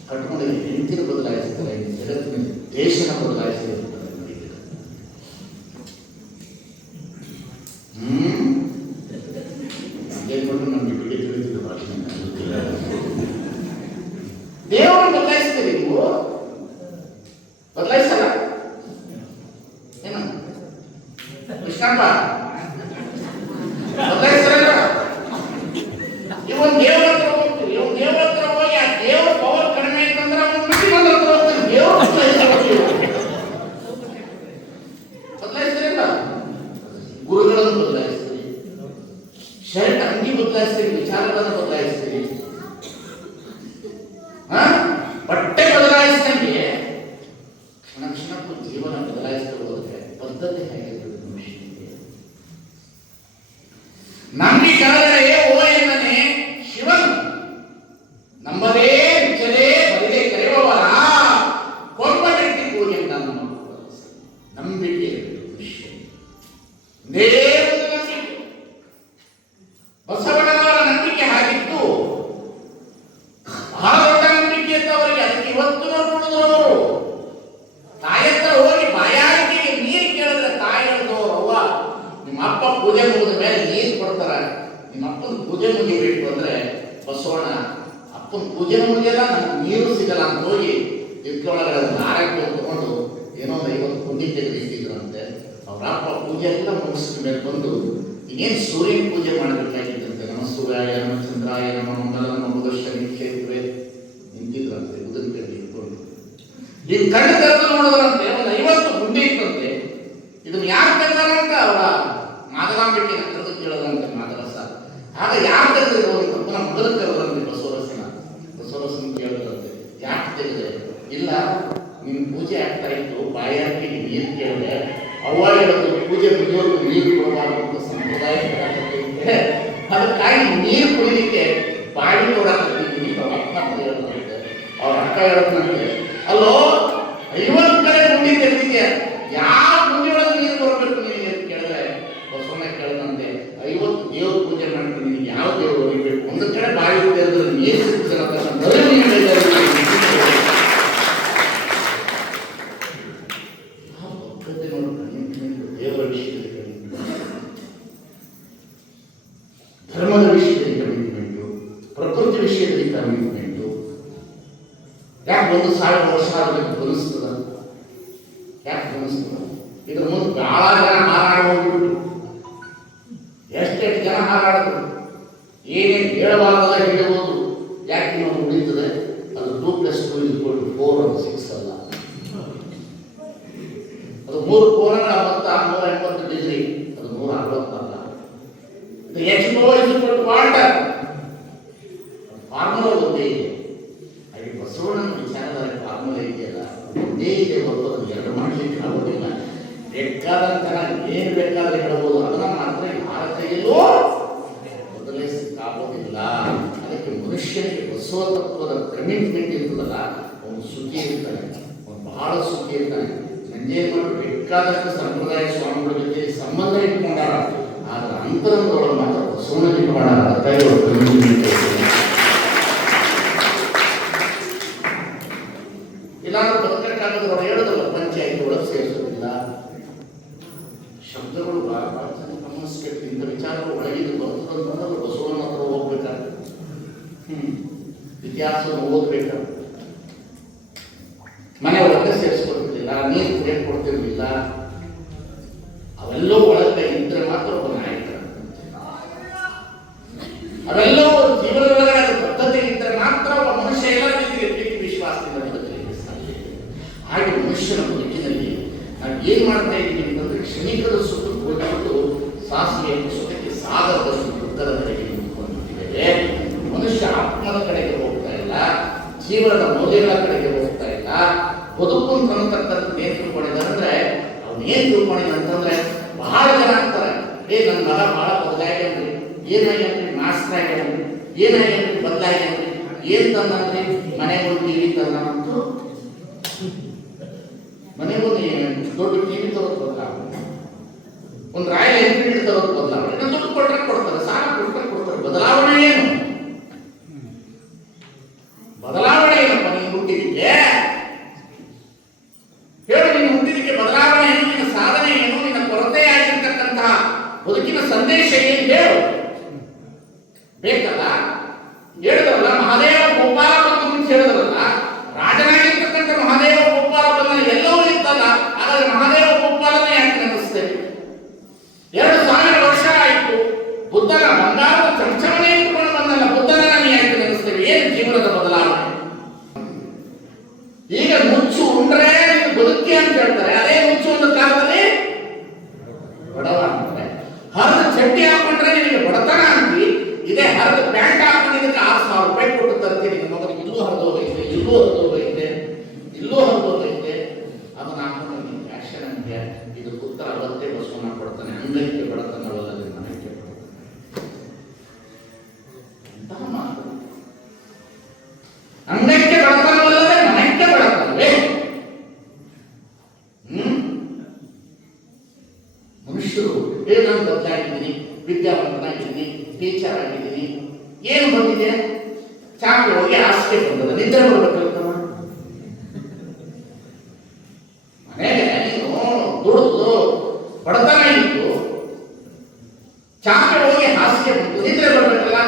ಕಟ್ಕೊಂಡು ಹೆಂಡತಿನ ಬದಲಾಯಿಸ್ತಾರೆ, ಜಗತ್ತಿನಲ್ಲಿ ದೇಶನ ಬದಲಾಯಿಸ್ತಾರೆ. ನಮ್ಗೆ ಬಿಡಿ ತಿಳಿದಿದ್ದು ಭಾಷೆ ದೇವರನ್ನು ಬದಲಾಯಿಸ್ತೀರಿ ನೀವು, ಬದಲಾಯಿಸಲ್ಲ ಏನು ಕೃಷ್ಣಪ್ಪ ಬದಲಾಯಿಸ್ತಾರಲ್ಲ. ಇವನ್ ದೇವ್ರ ಹತ್ರ ಹೋಗ್ತೀವಿ, ಇವ್ ದೇವ್ರ ಹತ್ರ ಹೋಗಿ ಆ ದೇವ್ರ ಪವರ್ ಕಡಿಮೆ ಐತಂದ್ರೆ ಅವ್ನು ಬಿಟ್ಟು ಬಂದ ಹತ್ರ ಹೋಗ್ತೀವಿ. ದೇವ್ರ ಬದಲಾಯಿಸ್ತಾರಲ್ಲ, ಗುರುಗಳನ್ನು ಬದಲಾಯಿಸ್ತೀರಿ, ಶರ್ಟ್ ಅಂಗಿ ಬದಲಾಯಿಸ್ತೀರಿ, ವಿಚಾರಗಳನ್ನು ಬದಲಾಯಿಸ್ತೀರಿ, ಬಟ್ಟೆ ಬದಲಾಯಿಸಿದಂಗೆ ಕ್ಷಣ ಕ್ಷಣಕ್ಕೂ ಜೀವನ ಬದಲಾಯಿಸ್ತಾ ಹೋದ್ರೆ ಪದ್ಧತಿ ಹೇಗಿರ್ತದೆ ಮನುಷ್ಯನಿಗೆ? ನಂಬಿ ಕಳೆದರೆ ಓ ಎಂದನೆ ಶಿವನು ನಂಬದೇ ವಿಚ್ಚಲೇ ಬರಿದೆ ಕರೆಯುವವರ ಕೊಲ್ಪಗಟ್ಟಿ ಪೂಜೆ ನಮ್ಮ ನಂಬಿಕೆ ಮನುಷ್ಯ ದೇವರ ನಂಬಿಕೆ. ಬಸವಣ್ಣನವರ ನಂಬಿಕೆ ಹಾಗಿತ್ತು, ಬಹಳ ದೊಡ್ಡ ನಂಬಿಕೆ ಅಂತ ಅವರಿಗೆ. ಅದಕ್ಕೆ ಇವತ್ತು ನೋಡಿದ್ರು ತಾಯಿ ಹತ್ರ ಹೋಗಿ ಬಾಯಾರಿಕೆಗೆ ನೀರು ಕೇಳಿದ್ರೆ ತಾಯಿ ಹೇಳಿದವರು, ಅವ್ವ ನಿಮ್ಮ ಅಪ್ಪ ಪೂಜೆ ಮುಗಿದ ಮೇಲೆ ನೀರು ಕೊಡ್ತಾರ, ನಿಮ್ಮ ಅಪ್ಪನ ಪೂಜೆ ಮುಗಿಬೇಕು ಅಂದ್ರೆ ಬಸವಣ್ಣ ಅಪ್ಪನ ಪೂಜೆ ಮುಗಿಯಲ್ಲ, ನಮ್ಗೆ ನೀರು ಸಿಗಲ್ಲ ಅಂತ ಹೋಗಿ ಇದ್ರೊಳಗಡೆ ಆರೋಗ್ಯ ತಗೊಂಡು ಏನೋ ಒಂದು 50 ಪುಂಡಿ ತೆಗೆದಿಟ್ಟಿದ್ರಂತೆ. ಅವ್ರ ಅಪ್ಪ ಪೂಜೆ ಎಲ್ಲ ಮುಗಿಸಿದ ಮೇಲೆ ಬಂದು ಇನ್ನೇನು ಸೂರ್ಯನ ಪೂಜೆ ಮಾಡಬೇಕಾಗಿದ್ದಂತೆ. ನಮ ಸೂರ್ಯಾಯ ನಮ ಚಂದ್ರಾಯ ನಮ ಮಂಗಲ ನಮ ಬುಧಶ್ಚನಿ ಕ್ಷೇತ್ರವೇ ನಿಂತಿದ್ರಂತೆ ಉದನ್ ಕಡ್ಡಿ ಇಟ್ಕೊಂಡು. ಈಗ ಕಣ್ಣು ತೆರೆದು ನೋಡಿದ್ರಂತೆ ಒಂದು 50 ಗುಂಡಿ ಇತ್ತಂತೆ. ಇದನ್ನ ಯಾರು ತೆಗೆದಾರಂತ ಅವರ ಮಾದರಾಂಬಿಕೆ ಕರೆದು ಕೇಳದಂತೆ ಮಾದರಸ. ಆಗ ಯಾರು ತೆಗೆದಿರುವಂತ ಪುನಃ ಮೊದಲು ಕರೆದ್ರಂತೆ ಬಸವರಸನ ಕೇಳಿದ್ರಂತೆ, ಯಾಕೆ ತೆಗೆದೆ? ಇಲ್ಲ, ನಿನ್ನ ಪೂಜೆ ಆಗ್ತಾ ಇತ್ತು, ಬಾಯಾರಿಕೆಗೆ ನೀರು ಕೇಳಿದೆ, ಅವ್ವ ಹೇಳೋದು ಪೂಜೆ ಮುಗಿಯೋದು ನೀರು ಕೊಡಬಾರ್ದು ಅಂತ ಸಂಪ್ರದಾಯ ಹೇಳಕ್ಕೆ, ಅದಕ್ಕಾಗಿ ನೀರು ಕುಡಿಲಿಕ್ಕೆ ಬಾಯಿ ನೋಡಾಕತ್ತೀನಿ ಅವ್ರ ಅಕ್ಕ ಹೇಳ್ತಾರೆ. ಅವ್ರ ಅಕ್ಕ ಹೇಳೋದಂತೆ, ಅಲ್ಲೋ 50 ಕಡೆ ಗುಂಡಿ ತೆಗೆದಿದ್ಯಾ, ಯಾವ ಗುಂಡಿ ಒಳಗೆ ನೀರು ಬರಬೇಕು ನಿನಗೆ ಅಂತ ಕೇಳಿದ್ರೆ ಬಸವಣ್ಣ ಕೇಳದಂತೆ, 50 ದೇವ್ರ ಪೂಜೆ ಮಾಡ್ತೀನಿ, ನಿನಗೆ ಯಾವ ದೇವ್ರು ಹೊಡಿಬೇಕು, ಒಂದು ಕಡೆ ಬಾಯಿ ತೆಗೆದ್ರೆ ನೀರು ಸಿಗ್ತಲ್ಲ ದೇವರ ವಿಷಯದಲ್ಲಿ ಧರ್ಮದ ವಿಷಯದಲ್ಲಿ ಕಮಿಟ್ಮೆಂಟು, ಪ್ರಕೃತಿ ವಿಷಯದಲ್ಲಿ ಕಮಿಟ್ಮೆಂಟು. ಯಾಕೆ 1000 ವರ್ಷ ಆದಮೇಲೆ ಧ್ವನಿಸ್ತದ? ಯಾಕೆ ಧ್ವನಿಸ್ತದ? ಇದ್ರ ಮುಂದೆ ಬಹಳ ಜನ ಹಾರಾಡಿ ಹೋಗ್ಬಿಟ್ಟು ಎಷ್ಟೆಷ್ಟು ಜನ ಹಾರಾಡಿದ್ರು, ಏನೇನು ಹೇಳಬಾರ್ದಲ್ಲ ಹೇಳಬಹುದು. ಯಾಕೆ ನಾವು ಉಳಿತದೆ? ಅದು 2+2 4 ಅದು 6 ಅಲ್ಲ, ಅದು 3 ಕೋನಗಳ ಮೊತ್ತ 180 ಡಿಗ್ರಿ, ಅದು 160 ಅಲ್ಲ. ವಾಟರ್ ಫಾರ್ಮುಲಾ ಒಂದೇ ಇದೆ. ಹಾಗೆ ಬಸವಣ್ಣನ ವಿಚಾರದಲ್ಲಿ ಫಾರ್ಮುಲಾ ಇದೆಯಲ್ಲ ಒಂದೇ ಇದೆ, ಹೊರತು ಅದು 2 ಮಾಡಲಿಕ್ಕೆ ಆಗೋದಿಲ್ಲ. ಬೇಕಾದಂತ ಏನು ಬೇಕಾದ್ರೆ ಹೇಳಬಹುದು, ಅದನ್ನ ಮಾತ್ರ ಯಾರ ಕೈಯಲ್ಲೂ ಬದಲಿಸಕ್ಕಾಗೋದಿಲ್ಲ. ಅದಕ್ಕೆ ಮನುಷ್ಯನಿಗೆ ಬಸವ ತತ್ವದ ಕಮಿಟ್ಮೆಂಟ್ ಇರ್ತದಲ್ಲ, ಅವನು ಸುಖಿ ಇರ್ತಾನೆ, ಅವನು ಬಹಳ ಸುಖಿ ಇರ್ತಾನೆ. ನಂಜೇಗೌಡರು ಬೇಕಾದಷ್ಟು ಸಂಪ್ರದಾಯ ಸ್ವಾಮಿಗಳ ಜೊತೆ ಸಂಬಂಧ ಇಟ್ಕೊಂಡಾರ, ಆದ್ರೆ ಅಂತರಂಗದೊಳಗೆ ಮಾತ್ರ ಬಸವಣ್ಣ ಇಟ್ಕೊಂಡಾರ. ಅದಕ್ಕಾಗಿ ಅವರು ಕಮಿಟ್ಮೆಂಟ್ ಇಲ್ಲಾಂದ್ರೆ ಬದುಕಕ್ಕಾಗದ್ರೆ ಅವ್ರು ಹೇಳೋದಲ್ಲ, ಪಂಚಾಯತಿ ಒಳಗೆ ಸೇರಿಸೋದಿಲ್ಲ. ಶಬ್ದಗಳು ಬಹಳ ಗಮನಿಸ್ಬೇಕು. ಇಂಥ ವಿಚಾರಗಳು ಒಳಗಿದ್ದು ಬರ್ತದಂತಂದ್ರೆ ಬಸವಣ್ಣ ಹತ್ರ ಹೋಗ್ಬೇಕಾಗ್ತದೆ, ಇತಿಹಾಸವನ್ನು ಓದ್ಬೇಕಾಗ್ತದೆ. ಮನೆ ಒಳಗೆ ಸೇರಿಸ್ಕೊಳ್ತಿರ್ಲಿಲ್ಲ, ನೀರು ಕುಡಿಯಕ್ಕೆ ಕೊಡ್ತಿರ್ಲಿಲ್ಲ. ಅವೆಲ್ಲವೂ ಒಳಗೆ ಇದ್ರೆ ಮಾತ್ರ ಒಬ್ಬ ನಾಯಕ. ಅವೆಲ್ಲವೂ ಜೀವನದೊಳಗಡೆ ಅದು ಪದ್ಧತಿ ಇದ್ದರೆ ಮಾತ್ರ ಒಬ್ಬ ಮನುಷ್ಯ ಎಲ್ಲ ರೀತಿಯ ಪ್ರೀತಿ ವಿಶ್ವಾಸದಿಂದ ಬದುಕಲಿಕ್ಕೆ ಸಾಧ್ಯ. ಹಾಗೆ ಮನುಷ್ಯನ ಬದುಕಿನಲ್ಲಿ ನಾವು ಏನ್ ಮಾಡ್ತಾ ಇದ್ದೀವಿ ಅಂತಂದ್ರೆ, ಕ್ಷಣಿಕದ ಸುಖಕ್ಕೆ ಹೋಗ್ಬಿಟ್ಟು ಸಾಸಿವೆ ಸುಖಕ್ಕೆ ಸಾಗರದಷ್ಟು ದುಃಖದ ಕಡೆಗೆ ನಿಂತ್ಕೊಂಡಿದ್ದೇವೆ. ಮನುಷ್ಯ ಆತ್ಮದ ಕಡೆಗೆ ಹೋಗ್ತಾ ಇಲ್ಲ, ಜೀವನದ ಮೌಲ್ಯಗಳ ಕಡೆಗೆ ಹೋಗ್ತಾ ಇಲ್ಲ. ಬದುಕು ಅಂತಕ್ಕಂಥದ್ದು ಏನ್ ತಿಳ್ಕೊಂಡಿದ್ದಾರೆ ಅಂದ್ರೆ, ಅವ್ನು ಏನ್ ತಿಳ್ಕೊಂಡಿದ್ದ ಅಂತಂದ್ರೆ, ಬಹಳ ಜನ ಅಂತಾರೆ, ನನ್ನ ಮಗ ಬಹಳ ಬದಲಾಗ್ಯಾನ್ರಿ, ಏನಾಗ್ಯಾನ್ರಿ, ಮಾಸ್ಟರ್ ಆಗ್ಯಾನ್ರಿ, ಏನಾಗ್ಯಾನ್ರಿ, ಬದಲಾಗ್ಯಾನ್ರಿ, ಏನ್ ತಂದ್ರಿ, ಮನೆಗೆ ಟಿವಿ ತಂದಂತೂ ಮನೆಗೊಂದು ದೊಡ್ಡ ಟಿವಿ ತರೋದು ಬದಲಾವಣೆ, ಒಂದು ರಾಯಲ್ ಎನ್ಫೀಲ್ಡ್ ತರೋದು ಬದಲಾವಣೆ. ದುಡ್ಡು ಕೊಟ್ಟರೆ ಕೊಡ್ತಾರೆ, ಸಾಲ ಕೊಟ್ಟರೆ ಕೊಡ್ತಾರೆ. ಬದಲಾವಣೆ ಏನು? ಬದಲಾವಣೆ ಏನಪ್ಪ? ನೀನು ಹುಟ್ಟಿದಕ್ಕೆ ಹೇಳು, ನೀನು ಹುಟ್ಟಿದಕ್ಕೆ ಬದಲಾವಣೆ ಏನು? ನಿನ್ನ ಸಾಧನೆ ಏನು? ನಿನ್ನ ಕೊರತೆ ಆಗಿರ್ತಕ್ಕಂತಹ ಬದುಕಿನ ಸಂದೇಶ ಏನು? ಹೇಳು. ಬೇಕಲ್ಲ? ಹೇಳಿದ್ರಲ್ಲ ಮಹಾದೇವ ಗೋಪಾಲ ಬಂದು ಹೇಳಿದ್ರಲ್ಲ, ರಾಜನಾಗಿರ್ತಕ್ಕಂಥ ಮಹಾದೇವ ಗೋಪಾಲ ಬಂದ ಎಲ್ಲವೂ ಇತ್ತಲ್ಲ, ಹಾಗಾದ್ರೆ ಮಹಾದೇವ ಗೋಪಾಲನೇ ಯಾಕೆ ನೆನೆಸ್ತೇವೆ? 2000 ವರ್ಷ ಆಯಿತು, ಬುದ್ಧನ ಬಂಗಾರದ ಚಮಚಮನೆ ಇಟ್ಟುಕೊಂಡು ಬಂದಲ್ಲ, ಬುದ್ಧನ ನಾವು ಯಾಕೆ ನೆನೆಸ್ತೇವೆ? ಏನು ಜೀವನದ ಬದಲಾವಣೆ? ಈಗ ಮುಚ್ಚು ಉಂಡ್ರೆ ಬದುಕಿ ಅಂತ ಹೇಳ್ತಾರೆ, ಅದೇ ಮುಚ್ಚು ಒಂದು ಕಾಲದಲ್ಲಿ ಬಡವ ಅಂತಾರೆ. ಹರಿದ ಚಡ್ಡಿ ಹಾಕೊಂಡ್ರೆ ನಿನಗೆ ಬಡತನ ಅಂತಿ, ಇದೇ ಹರಿದ ಪ್ಯಾಂಟ್ ಹಾಕೊಂಡಿದ್ದಕ್ಕೆ 6,000 ರೂಪಾಯಿ ಕೊಟ್ಟು ತರ್ತೀನಿ. ಮಗನಿಗೆ ಇಲ್ಲೂ ಹರಿದೋಗೈತೆ, ಇಲ್ಲೂ ಹರಿದೋಗೈತೆ, ಇಲ್ಲೂ ಹರಿದೋಗೈತೆ, ಅದನ್ನ ಹಾಕೊಂಡ್ರೆ ನೀನು ಫ್ಯಾಷನ್ ಅಂತೆ. ಇದು ಉತ್ತರ ಅವತ್ತೇ ಬಸವಣ್ಣ ಕೊಡ್ತಾನೆ, ಅಂಗೈಕೆ ಬಡತನವಲ್ಲದೆ ಮನಕ್ಕೆ ಬಡತನ. ಎಂತಹ ಮಾತು! ಅಂಗೈಕೆ ಬಡತನವಲ್ಲದೆ ಮನಕ್ಕೆ ಬಡತನವೇ? ಮನುಷ್ಯರು ನಾನು ಬದಲಾಗಿದ್ದೀನಿ, ವಿದ್ಯಾವಂತನಾಗಿದ್ದೀನಿ, ಟೀಚರ್ ಆಗಿದ್ದೀನಿ, ಏನು ಬಂದಿದೆ? ಚಾಪೆ ಹೋಗಿ ಹಾಸಿಗೆ ಬಂದದ, ನಿದ್ರೆ ಬರ್ಬೇಕಲ್ತಮ್ಮ. ಮನೆಗೆ ನೀನು ದುಡಿದು ಬಡತನ ಇತ್ತು, ಚಾಪೆ ಹೋಗಿ ಹಾಸಿಗೆ ಬಂದು ನಿದ್ರೆ ಬರ್ಬೇಕಲ್ಲ.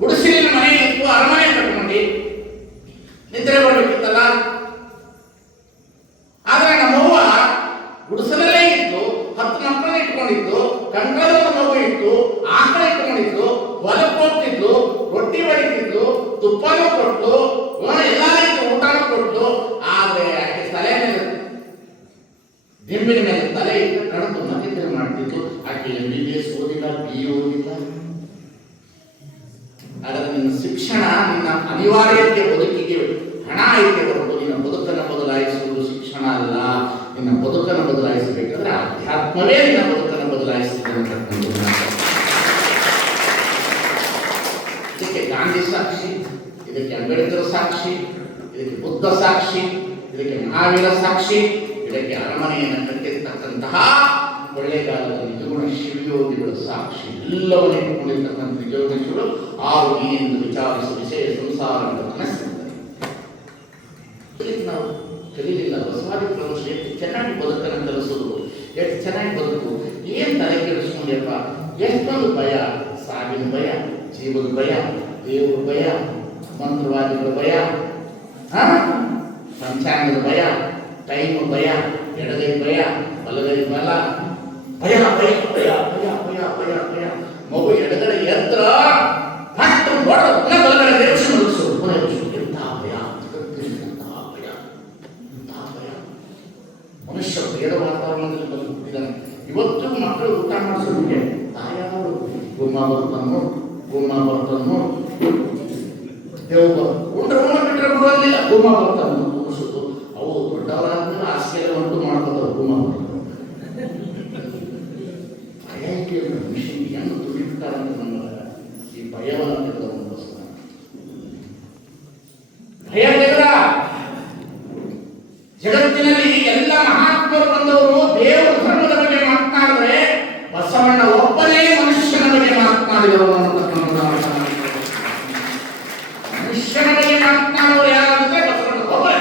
ಗುಡಿಸಿಲಿನ ಮನೆ ಇತ್ತು, ಅರಮನೆ ಕಟ್ಕೊಂಡು ನಿದ್ರೆ ಬರ್ಬೇಕಿತ್ತಲ್ಲ. ಆದ್ರೆ ನಮ್ಮವ್ವ ಗುಡಿಸಲೇ ಇತ್ತು, 10 ಮಕ್ಕಳನ್ನ ಇಟ್ಕೊಂಡಿದ್ದು, ಕಂಕದ ಮಗು ಇತ್ತು, ಆಕಳ ಇಟ್ಕೊಂಡಿದ್ದು, ಹೊಲಕ್ಕೆ ಹೋಗ್ತಿದ್ಲು, ರೊಟ್ಟಿ ಹೊಡಿತಿದ್ಲು, ತುಪ್ಪನೂ ಕೊಟ್ಟು, ಎಲ್ಲರಿಗೂ ಊಟನೂ ಕೊಟ್ಟು. ಆದ್ರೆ ಆಕೆ ತಲೆ ಮೇಲೆ, ದಿಂಬಿನ ಮೇಲೆ ತಲೆ ಇಟ್ಟು ಕಣದು ಮತ್ತಿದ್ರೆ ಮಾಡ್ತಿದ್ದು. ಆಕೆ MBBS ಓದಿಲ್ಲ, BE ಓದಿಲ್ಲ. ಹಾಗಾದ್ರೆ ನಿನ್ನ ಶಿಕ್ಷಣ ನಿನ್ನ ಅನಿವಾರ್ಯತೆ ಬದುಕಿಗೆ ಹಣ ಐತೆ ಹೊರತು ನಿನ್ನ ಬದುಕನ್ನು ಬದಲಾಯಿಸುವುದು ಶಿಕ್ಷಣ ಅಲ್ಲ. ನಿನ್ನ ಬದುಕನ್ನು ಬದಲಾಯಿಸಬೇಕಾದ್ರೆ ಅಧ್ಯಾತ್ಮವೇ ನಿನ್ನ ಬದುಕನ್ನು ಬದಲಾಯಿಸುತ್ತದೆ ಅಂತಕ್ಕಂಥದ್ದು. ಇದಕ್ಕೆ ಗಾಂಧಿ ಸಾಕ್ಷಿ, ಇದಕ್ಕೆ ಅಂಬೇಡ್ಕರ್ ಸಾಕ್ಷಿ, ಇದಕ್ಕೆ ಬುದ್ಧ ಸಾಕ್ಷಿ, ಇದಕ್ಕೆ ಮಹಾವೀರ ಸಾಕ್ಷಿ, ಇದಕ್ಕೆ ಅರಮನೆಯನ್ನು ಕಟ್ಟಿರ್ತಕ್ಕಂತಹ ಕೊಳ್ಳೇಗಾಲದ ನಿಜಗುಣ ಶಿವಯೋಗಿಗಳು ಸಾಕ್ಷಿ. ಎಲ್ಲವನ್ನೂ ಇಟ್ಟುಕೊಂಡಿರ್ತಕ್ಕಂಥ ನಿಜೋಗಿಗಳು ಆರು ಈ ಎಂದು ವಿಚಾರಿಸುವ ವಿಷಯ ಸಂಸಾರ ಅಂತ ಮನಸ್ಸಿದ್ದಾರೆ. ನಾವು ಕಲೀಲಿಲ್ಲ. ಬಸವಾದಿ ಪ್ರವೇಶ ಎಷ್ಟು ಚೆನ್ನಾಗಿ ಬದುಕನ್ನು ಕಲಿಸೋದು, ಎಷ್ಟು ಚೆನ್ನಾಗಿ ಬದುಕು. ಏನ್ ತಲೆ ಕೆಡಿಸ್ಕೊಂಡ್ಯಪ್ಪ? ಎಷ್ಟೊಂದು ಭಯ, ಸಾವಿನ ಭಯ, ಜೀವದ ಭಯ, ದೇವರ ಭಯ, ಮಂತ್ರವಾದಿಗಳ ಭಯ, ಪಂಚಾಂಗದ ಭಯ, ಟೈಮ್ ಭಯ, ಎಡಗೈ ಭಯ, ಬಲಗೈ ಬಲ, ಭಯ ಭಯ ಭಯ ಭಯ ಭಯ ಭಯ ಭಯ. ಮಗು ಎಡಗಡೆ ಎದ್ರ ಪಟ್ಟು ಬಡದ ಬಲಗಡೆ ದೇವಸ್ಥಾನ ಎಂತಹ ಭಯ, ಎಂತಹ ಭಯ, ಎಂತಹ ಭಯ. ಮನುಷ್ಯ ಬೇಡ ವಾತಾವರಣದಲ್ಲಿ ಬಂದು ಹುಟ್ಟಿದ್ದಾನೆ. ಇವತ್ತು ಮಕ್ಕಳು ಊಟ ಮಾಡಿಸೋದಕ್ಕೆ ತಾಯಾರು ಗುಮ್ಮ ಬರ್ತನ್ನು, ಗುಮ್ಮ ಬರ್ತನ್ನು, ದೇವ್ ಉಂಡ್ರೆ ಬಿಟ್ಟರೆ ಬಿಡೋದಿಲ್ಲ. ಗುಮ್ಮ ಬರ್ತನ್ನು ತೋರಿಸೋದು. ಅವು ದೊಡ್ಡವರಾದ್ಮೇಲೆ ಹಾಸಿಗೆ ಉಂಟು ಮಾಡ್ಕೋತಾವೆ ಗುಮ್ಮ ಬರ್ತನ್ನು. ಭಯಕ್ಕೆ ಮನುಷ್ಯ ಹೆಂಗೆ ತುಳಿತಾರಂತ ನಮ್ಮಲ್ಲ ಈ ಭಯವನ್ನು ತೆಗೆದವನು ಬಸವ. ಭಯ ತೆಗೆದ. ಜಗತ್ತಿನಲ್ಲಿ ಎಲ್ಲ ಮಹಾತ್ಮರು ಬಂದವರು ದೇವರ ಧರ್ಮದ ಬಗ್ಗೆ ಮಾತನಾಡಿದ್ರೆ ಬಸವಣ್ಣ ಒಬ್ಬನೇ ಮನುಷ್ಯನ ಬಗ್ಗೆ ಮಾತನಾಡಿದವರು ಅನ್ನತಕ್ಕಂಥ ಮನುಷ್ಯನ ಬಗ್ಗೆ ಮಾತನಾಡುವರು ಯಾರಂದ್ರೆ ಬಸವಣ್ಣ ಒಬ್ಬರೇ.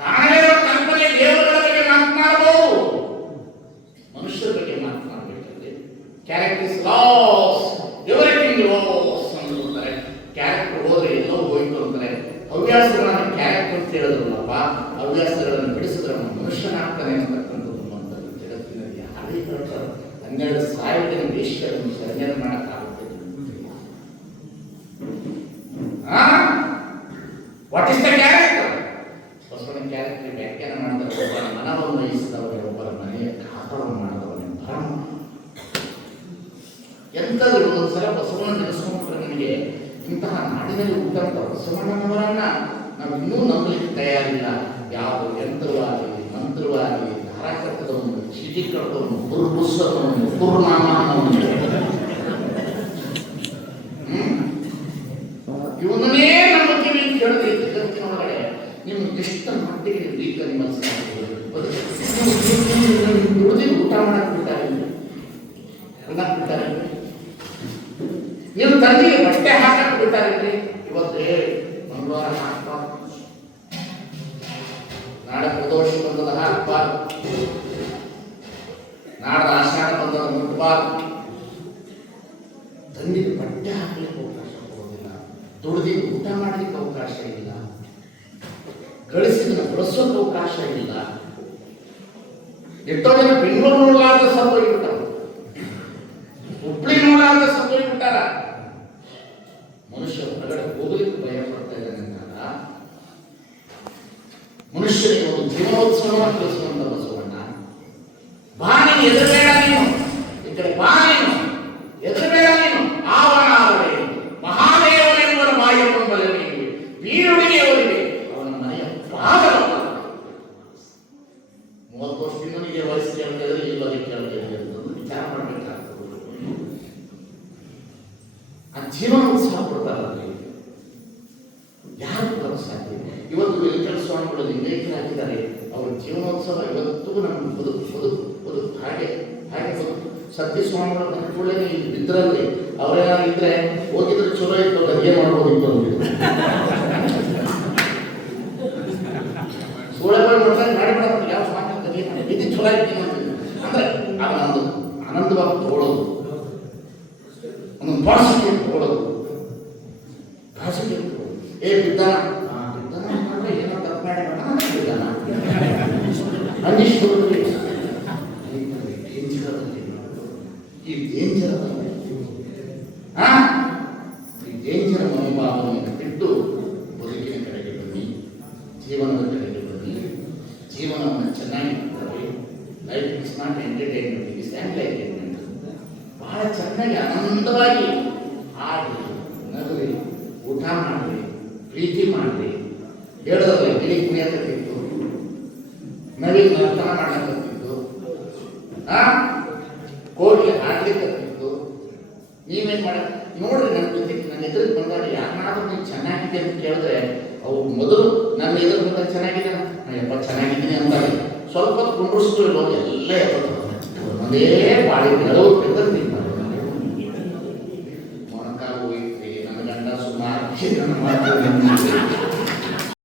ಕಾಣಲಿರೋ ಕಲ್ಪನೆ ದೇವರುಗಳ ಬಗ್ಗೆ ಮಾತನಾಡಬಹುದು, ಮನುಷ್ಯರ ಬಗ್ಗೆ ಮಾತನಾಡಬೇಕಂದ್ರೆ character is loss, everything loss ಅಂತಾರೆ. ಕ್ಯಾರೆಕ್ಟರ್ ಹೋದ್ರೆ ಎಲ್ಲೋ ಹೋಯ್ತು ಅಂತಾರೆ. ಹವ್ಯಾಸಗಳನ್ನ ಕ್ಯಾರೆಕ್ಟರ್ ಅಂತ ಹೇಳಿದ್ರಲ್ಲಪ್ಪ, ಹವ್ಯಾಸಗಳನ್ನು ಬಿಡಿಸಿದ್ರೆ ಮನುಷ್ಯನಾಗ್ತಾನೆ ಅಂತಕ್ಕಂಥದ್ದು ಮಂತದ್ದು. ಜಗತ್ತಿನಲ್ಲಿ ಯಾರೇ ಹೇಳ್ತಾರೆ 12,000 ದೇಶಗಳನ್ನು ಸರ್ಜನೆ ಮಾಡಕ್ಕಾಗುತ್ತೆ. What is the character? ಬಸವನ ಕ್ಯಾರೆಕ್ಟರ್ ವ್ಯಾಖ್ಯಾನ ಮಾಡಿದರೆ ಒಬ್ಬರ ಮನವನ್ನು ವಹಿಸಿದವರೇ, ಒಬ್ಬರ ಮನೆಯ ಕಾತರವನ್ನು ಮಾಡಿದವನೇ ಧರ್ಮ. ಎಂಥದ್ದು ಒಂದೊಂದ್ಸಲ ಬಸವನ ನೆನೆಸ್ಕೊಂಡ್ರೆ ನನಗೆ ಇಂತಹ ನಾಡಿನಲ್ಲಿ ಹುಟ್ಟಂತ ಬಸವಣ್ಣನವರನ್ನ ನಾವು ಇನ್ನೂ ನಂಬಲಿಕ್ಕೆ ತಯಾರಿಲ್ಲ. ಯಾವ ಯಂತ್ರವಾಗಲಿ, ಮಂತ್ರವಾಗಲಿ, ದಾರ ಕಟ್ಟದವನು, ಚೀಟಿ ಕಟ್ಟದವನು, ಗುರುಪುಸ್ತಕವನ್ನು, ಗುರುನಾಮವನ್ನು, ಇವನ್ನೇ ನಮ್ಮ ಕಿವಿ ಕೇಳದೆ ಜಗತ್ತಿನೊಳಗಡೆ ನಿಮ್ಮ ಎಷ್ಟು ಮಟ್ಟಿಗೆ ವೀಕ್ ನಿಮ್ಮ ದುಡಿದು ಊಟ ಮಾಡಕ್ಕೆ ಬಿಟ್ಟಾರೆ, ನೀವು ತಂದೆಗೆ ಬಟ್ಟೆ ಹಾಕಕ್ಕೆ ಬಿಟ್ಟಾರೆ. ಇವತ್ತು ಹೇಳಿ ಮಂಗಳವಾರ ಹಾಕ್ಬಾರ್ದು, ನಾಳೆ ಪ್ರದೋಷ ಬಂದದ ಹಾಕ್ಬಾರ್ದು, ನಾಡ್ದ ಆಷಾಢ ಬಂದದ ಮುಟ್ಬಾರ್ದು. ತಂದೆಗೆ ಬಟ್ಟೆ ಹಾಕ್ಲಿಕ್ಕೆ ಅವಕಾಶ ಕೊಡೋದಿಲ್ಲ, ದುಡಿದು ಊಟ ಮಾಡ್ಲಿಕ್ಕೆ ಅವಕಾಶ ಇಲ್ಲ, ಗಳಿಸಿದ ಬಳಸೋಕೆ ಅವಕಾಶ ಇಲ್ಲ. ಎಷ್ಟೋ ಜನ ಬೆಂಗಳೂರು ನೋಡಲಾರ್ದ ಸತ್ತೋಗಿಬಿಟ್ಟಾರ, ಹುಬ್ಳಿ ನೋಡಲಾರ್ದ ಸತ್ತೋಗಿಬಿಟ್ಟಾರ. ಮನುಷ್ಯ ಹೊರಗಡೆ ಹೋಗಲಿಕ್ಕೆ ಭಯ ಪಡ್ತಾ ಇದ್ದಾನೆ ಅಂದಾಗ ಮನುಷ್ಯನಿಗೆ ಒಂದು ಜೀವನೋತ್ಸವ ಕಲಿಸುವಂತ ಬಸವಣ್ಣ. ಬಾನಿ ಎದುರುಬೇಡ ನೀನು, ಈ ಕಡೆ ಬಾನೇನು ಎದುರುಬೇಡ ನೀನು, ಆವನಾದರೆ ಮಹಾದೇವನೆಂಬರ ಬಾಯಿಯ ಕೊಂಬಲವೇ ಬೀರುವಿಗೆಯವರಿಗೆ ಅವನ ಮನೆಯ ಪಾದವ. 30 ವರ್ಷದಿಂದ ನಿಮಗೆ ವಯಸ್ಸು ಕೇಳ್ತಾ ಇದ್ರೆ ಇಲ್ಲ ಅದಕ್ಕೆ ಕೇಳ್ತಾ ಇದ್ರೆ ವಿಚಾರ ಮಾಡಬೇಕಾಗ್ತದೆ. ಆ ಜೀವನೋತ್ಸವ ಕೊಡ್ತಾರಲ್ಲ, ಯಾರು ಕೊಡೋದು ಸಾಧ್ಯ? ಇವತ್ತು ವೆಂಕಟ ಸ್ವಾಮಿಗಳು ಲಿಂಗೈಕ್ಯ ಹಾಕಿದ್ದಾರೆ, ಅವರ ಜೀವನೋತ್ಸವ ಇವತ್ತಿಗೂ ನಮ್ಮ ಬದುಕು ಹಾಗೆ ಸತ್ಯ ಸ್ವಾಮಿಗಳು ಬಂದ ಕೂಡಲೇ ಇಲ್ಲಿ ಬಿದ್ದರಲ್ಲಿ ಅವರೇನಾಗಿದ್ರೆ ಹೋಗಿದ್ರೆ ಚಲೋ ಇತ್ತು, ಅಡುಗೆ ಮಾಡ್ಬೋದಿತ್ತು ಅಂತಿದ್ರು. ಸೋಳೆಗಳು ನೋಡಿದಾಗ ಮಾಡಿಬಿಡೋದು ಯಾವ ಸ್ವಾಮಿ ಇದು ಚಲೋ ಇತ್ತು ಅಂದ್ರೆ ಅದೊಂದು ಆನಂದವಾಗಿ ತಗೊಳ್ಳೋದು, ಒಂದೊಂದು ಪಾಸಿಟಿವ್ ತಗೊಳ್ಳೋದು, ಪಾಸಿಟಿವ್ ಏ ಬಿದ್ದಾನ ಅಂದ್ರೆ ಏನೋ ತಪ್ಪು ಮಾಡಿ ಬಿದ್ದಾನ ಅನ್ನಿಸ್ಕೊಳ್ಳಿ. ಈ ಡೇಂಜರ್ ಮನೋಭಾವವನ್ನು ಬಿಟ್ಟು ಬದುಕಿನ ಕಡೆಗೆ ಬನ್ನಿ, ಜೀವನದ ಕಡೆಗೆ ಬನ್ನಿ. ಜೀವನವನ್ನು ಚೆನ್ನಾಗಿ ಮಾಡ್ತಾರೆ. Life is not entertainment, it is entertainment. ಬಹಳ ಚೆನ್ನಾಗಿ ಆನಂದವಾಗಿ ಆಡಿ ನಗರಿ, ಊಟ ಮಾಡ್ರಿ, ಪ್ರೀತಿ ಮಾಡ್ರಿ. ಹೇಳೋದ್ರಲ್ಲಿ ಗಿಳಿ ಕುಣಿಯಕತ್ತಿತ್ತು, ನವಿಲ್ ನರ್ತನ ಮಾಡಕತ್ತಿತ್ತು, ಕೋಳಿ ಆಡ್ಲಿಕ್ಕತ್ತಿತ್ತು. ನೀವೇನ್ ಮಾಡ ನೋಡ್ರಿ, ನನ್ನ ಜೊತೆ ನನ್ನ ಎದುರಿಗೆ ಬಂದಾಗ ಯಾರನ್ನಾದ್ರೂ ನೀವು ಚೆನ್ನಾಗಿದೆ ಅಂತ ಕೇಳಿದ್ರೆ ಅವು ಮೊದಲು ನನ್ನ ಎದುರು ಬಂದಾಗ ಚೆನ್ನಾಗಿದೆ, ಯಪ್ಪ ಚೆನ್ನಾಗಿದ್ದೀನಿ ಅಂತಾರೆ. ಸ್ವಲ್ಪ ಹೊತ್ತು ಕುಂಡ್ರಿಸ್ತು ಇಲ್ಲೋ ಎಲ್ಲ ಒಂದೇ ಬಾಳಿ ಬೆಳವು ತೆಗೆದು ಮೊಣಕಾಲು ಹೋಯ್ತ್ರಿ, ನನ್ನ ಗಂಡ ಸುಮಾರು